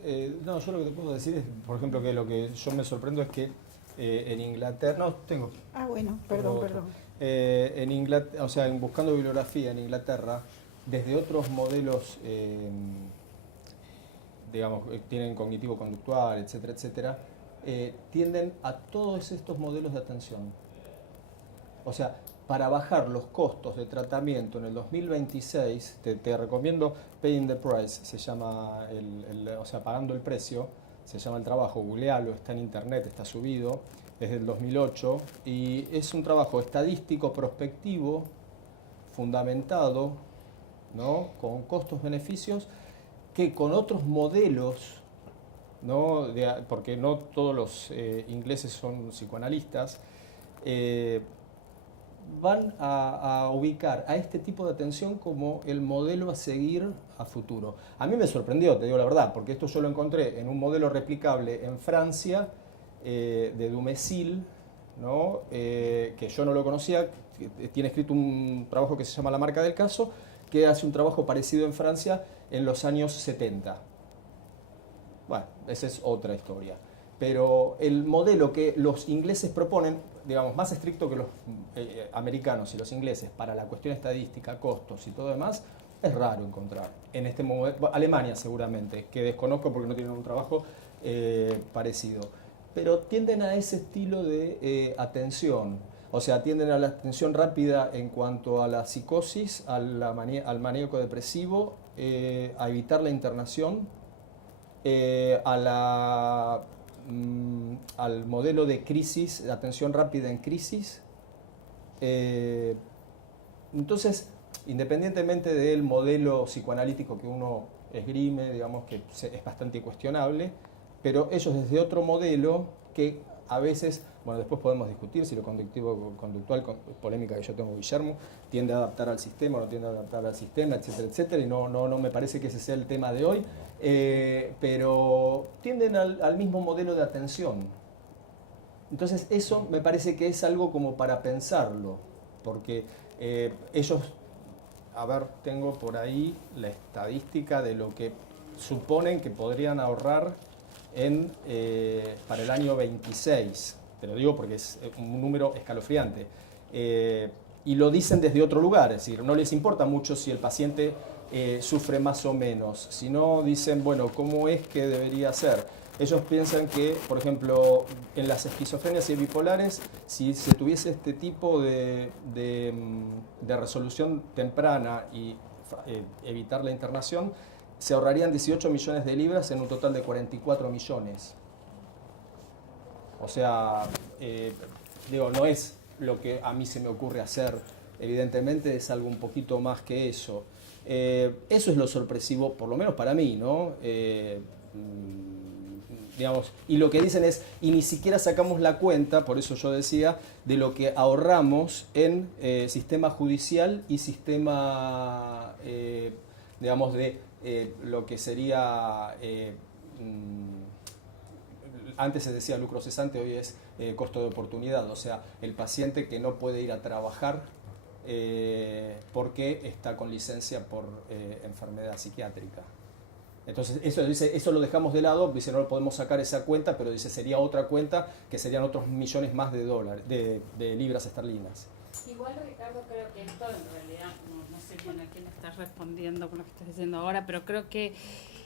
Yo lo que te puedo decir es, por ejemplo, que lo que yo me sorprendo es que en Inglaterra... No, tengo. Ah, bueno, perdón. En Inglaterra, o sea, buscando bibliografía en Inglaterra, desde otros modelos, digamos, tienen cognitivo-conductual, etcétera, etcétera, tienden a todos estos modelos de atención. O sea, para bajar los costos de tratamiento en el 2026, te recomiendo Paying the Price, se llama, o sea, pagando el precio, se llama el trabajo, googlealo, está en internet, está subido, es del 2008, y es un trabajo estadístico, prospectivo, fundamentado, ¿no? Con costos-beneficios, que con otros modelos, ¿no? Porque no todos los ingleses son psicoanalistas, van a ubicar a este tipo de atención como el modelo a seguir a futuro. A mí me sorprendió, te digo la verdad, porque esto yo lo encontré en un modelo replicable en Francia, de Dumézil, ¿no? Que yo no lo conocía, tiene escrito un trabajo que se llama La marca del caso, que hace un trabajo parecido en Francia en los años 70. Bueno, esa es otra historia. pero el modelo que los ingleses proponen, digamos, más estricto que los americanos y los ingleses para la cuestión estadística, costos y todo demás, es raro encontrar. En este momento, Alemania seguramente, que desconozco porque no tienen un trabajo parecido, pero tienden a ese estilo de atención. O sea, tienden a la atención rápida en cuanto a la psicosis, al maníaco depresivo, a evitar la internación, al modelo de crisis, de atención rápida en crisis. Entonces, independientemente del modelo psicoanalítico que uno esgrime, digamos que es bastante cuestionable, pero ellos desde otro modelo que a veces, bueno, después podemos discutir si lo conductivo-conductual, polémica que yo tengo con Guillermo, tiende a adaptar al sistema o no tiende a adaptar al sistema, etcétera, etcétera, y no me parece que ese sea el tema de hoy, pero tienden al mismo modelo de atención. Entonces eso me parece que es algo como para pensarlo, porque ellos, a ver, tengo por ahí la estadística de lo que suponen que podrían ahorrar para el año 26, te lo digo porque es un número escalofriante, y lo dicen desde otro lugar, es decir, no les importa mucho si el paciente sufre más o menos, sino dicen, bueno, ¿cómo es que debería ser? Ellos piensan que, por ejemplo, en las esquizofrenias y bipolares, si se tuviese este tipo de resolución temprana y evitar la internación, se ahorrarían 18 millones de libras en un total de 44 millones. O sea, digo, no es lo que a mí se me ocurre hacer, evidentemente es algo un poquito más que eso. Eso es lo sorpresivo, por lo menos para mí, ¿no? Digamos, y lo que dicen es, y ni siquiera sacamos la cuenta, por eso yo decía, de lo que ahorramos en sistema judicial y sistema, digamos, de lo que sería, antes se decía lucro cesante, hoy es costo de oportunidad, o sea, el paciente que no puede ir a trabajar porque está con licencia por enfermedad psiquiátrica. Entonces eso lo dejamos de lado, dice no lo podemos sacar esa cuenta, pero dice sería otra cuenta que serían otros millones más de dólares, de libras esterlinas. Igual, Ricardo, creo que esto en realidad, no sé bien a quién estás respondiendo con lo que estás diciendo ahora, pero creo que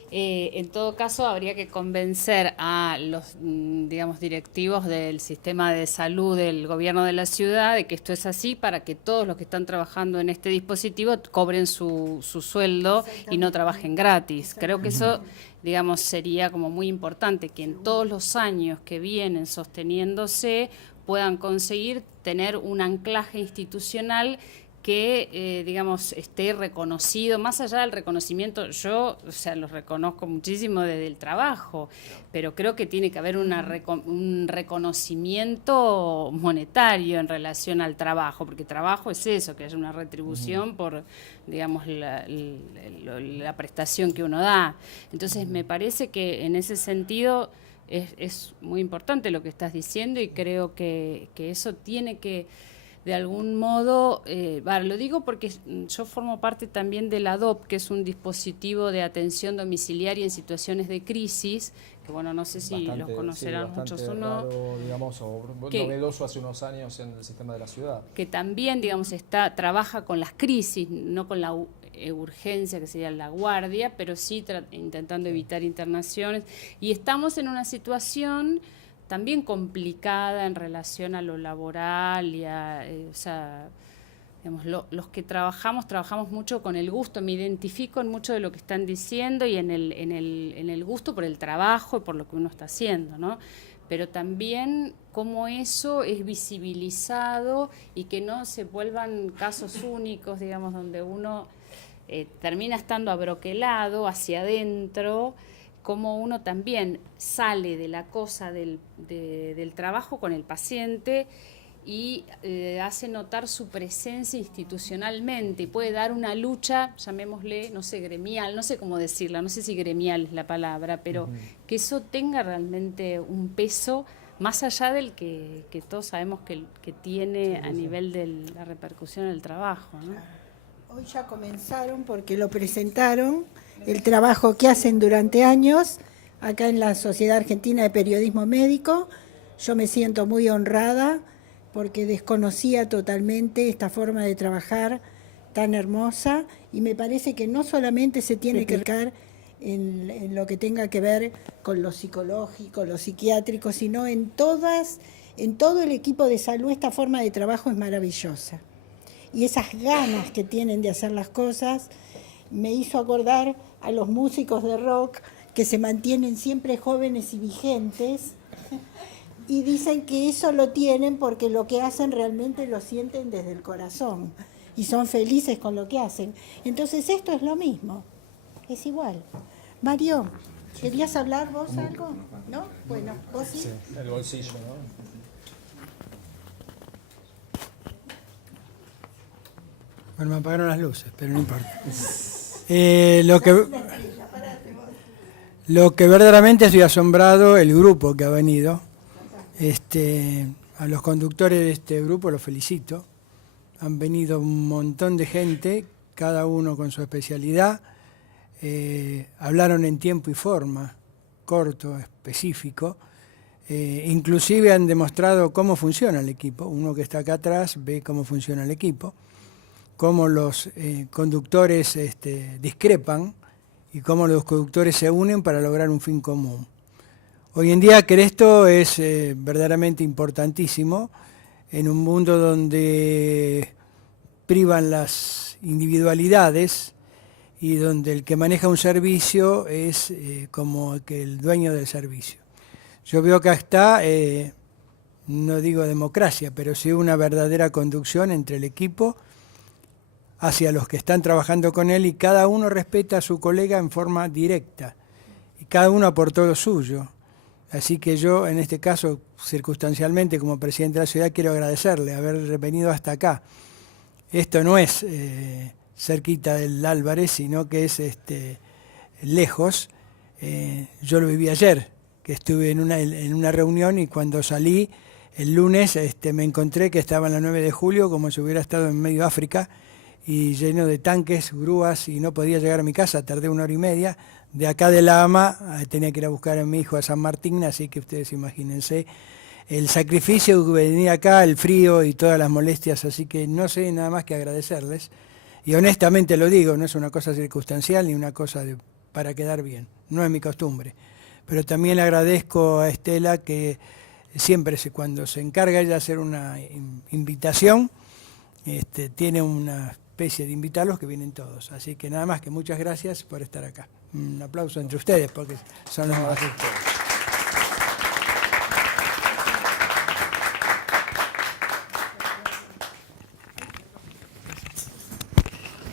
en todo caso habría que convencer a los, digamos, directivos del sistema de salud del gobierno de la ciudad de que esto es así para que todos los que están trabajando en este dispositivo cobren su sueldo y no trabajen gratis. Creo que eso, digamos, sería como muy importante, que en todos los años que vienen sosteniéndose puedan conseguir tener un anclaje institucional que, digamos, esté reconocido, más allá del reconocimiento, yo, o sea, los reconozco muchísimo desde el trabajo, pero creo que tiene que haber un reconocimiento monetario en relación al trabajo, porque trabajo es eso, que haya una retribución por, digamos, la prestación que uno da. Entonces, me parece que en ese sentido es muy importante lo que estás diciendo y creo que eso tiene que, de algún modo, lo digo porque yo formo parte también del ADOP, que es un dispositivo de atención domiciliaria en situaciones de crisis, que bueno, no sé si los conocerán muchos o no. Raro, digamos, o novedoso hace unos años en el sistema de la ciudad. Que también, digamos, trabaja con las crisis, no con la urgencia, que sería la guardia, pero sí intentando evitar internaciones. Y estamos en una situación también complicada en relación a lo laboral y a, o sea, digamos, los que trabajamos mucho con el gusto, me identifico en mucho de lo que están diciendo y en el gusto por el trabajo y por lo que uno está haciendo, ¿no? Pero también cómo eso es visibilizado y que no se vuelvan casos únicos, digamos, donde uno termina estando abroquelado hacia adentro, como uno también sale de la cosa del trabajo con el paciente y hace notar su presencia institucionalmente y puede dar una lucha, llamémosle, no sé, gremial, no sé cómo decirla, no sé si gremial es la palabra, pero que eso tenga realmente un peso más allá del que todos sabemos que tiene a nivel de la repercusión en el trabajo, ¿no? Hoy ya comenzaron porque lo presentaron, el trabajo que hacen durante años acá en la Sociedad Argentina de Periodismo Médico. Yo me siento muy honrada porque desconocía totalmente esta forma de trabajar tan hermosa y me parece que no solamente se tiene que enfocar en lo que tenga que ver con lo psicológico, lo psiquiátrico, sino en todo el equipo de salud. Esta forma de trabajo es maravillosa. Y esas ganas que tienen de hacer las cosas me hizo acordar a los músicos de rock que se mantienen siempre jóvenes y vigentes y dicen que eso lo tienen porque lo que hacen realmente lo sienten desde el corazón y son felices con lo que hacen. Entonces esto es lo mismo, es igual. Mario, ¿querías hablar vos algo? ¿No? Bueno, vos sí. Sí, el bolsillo, ¿no? Bueno, me apagaron las luces, pero no importa. Lo que verdaderamente estoy asombrado, el grupo que ha venido. A los conductores de este grupo los felicito. Han venido un montón de gente, cada uno con su especialidad. Hablaron en tiempo y forma, corto, específico. Inclusive han demostrado cómo funciona el equipo. Uno que está acá atrás ve cómo funciona el equipo, cómo los conductores discrepan y cómo los conductores se unen para lograr un fin común. Hoy en día Cresto es verdaderamente importantísimo en un mundo donde privan las individualidades y donde el que maneja un servicio es como que el dueño del servicio. Yo veo que está, no digo democracia, pero sí una verdadera conducción entre el equipo hacia los que están trabajando con él y cada uno respeta a su colega en forma directa y cada uno aportó lo suyo. Así que yo, en este caso, circunstancialmente, como presidente de la ciudad, quiero agradecerle haber venido hasta acá. Esto no es cerquita del Álvarez, sino que es lejos. Yo lo viví ayer, que estuve en una reunión y cuando salí el lunes me encontré que estaba en la 9 de julio como si hubiera estado en medio África y lleno de tanques, grúas y no podía llegar a mi casa, tardé 1 hora y media. De acá de La Ama tenía que ir a buscar a mi hijo a San Martín, así que ustedes imagínense el sacrificio que venía acá, el frío y todas las molestias, así que no sé nada más que agradecerles. Y honestamente lo digo, no es una cosa circunstancial ni una cosa para quedar bien, no es mi costumbre. Pero también le agradezco a Estela que siempre cuando se encarga ella de hacer una invitación, tiene una especie de invitarlos que vienen todos. Así que nada más que muchas gracias por estar acá. Un aplauso entre ustedes porque son los más.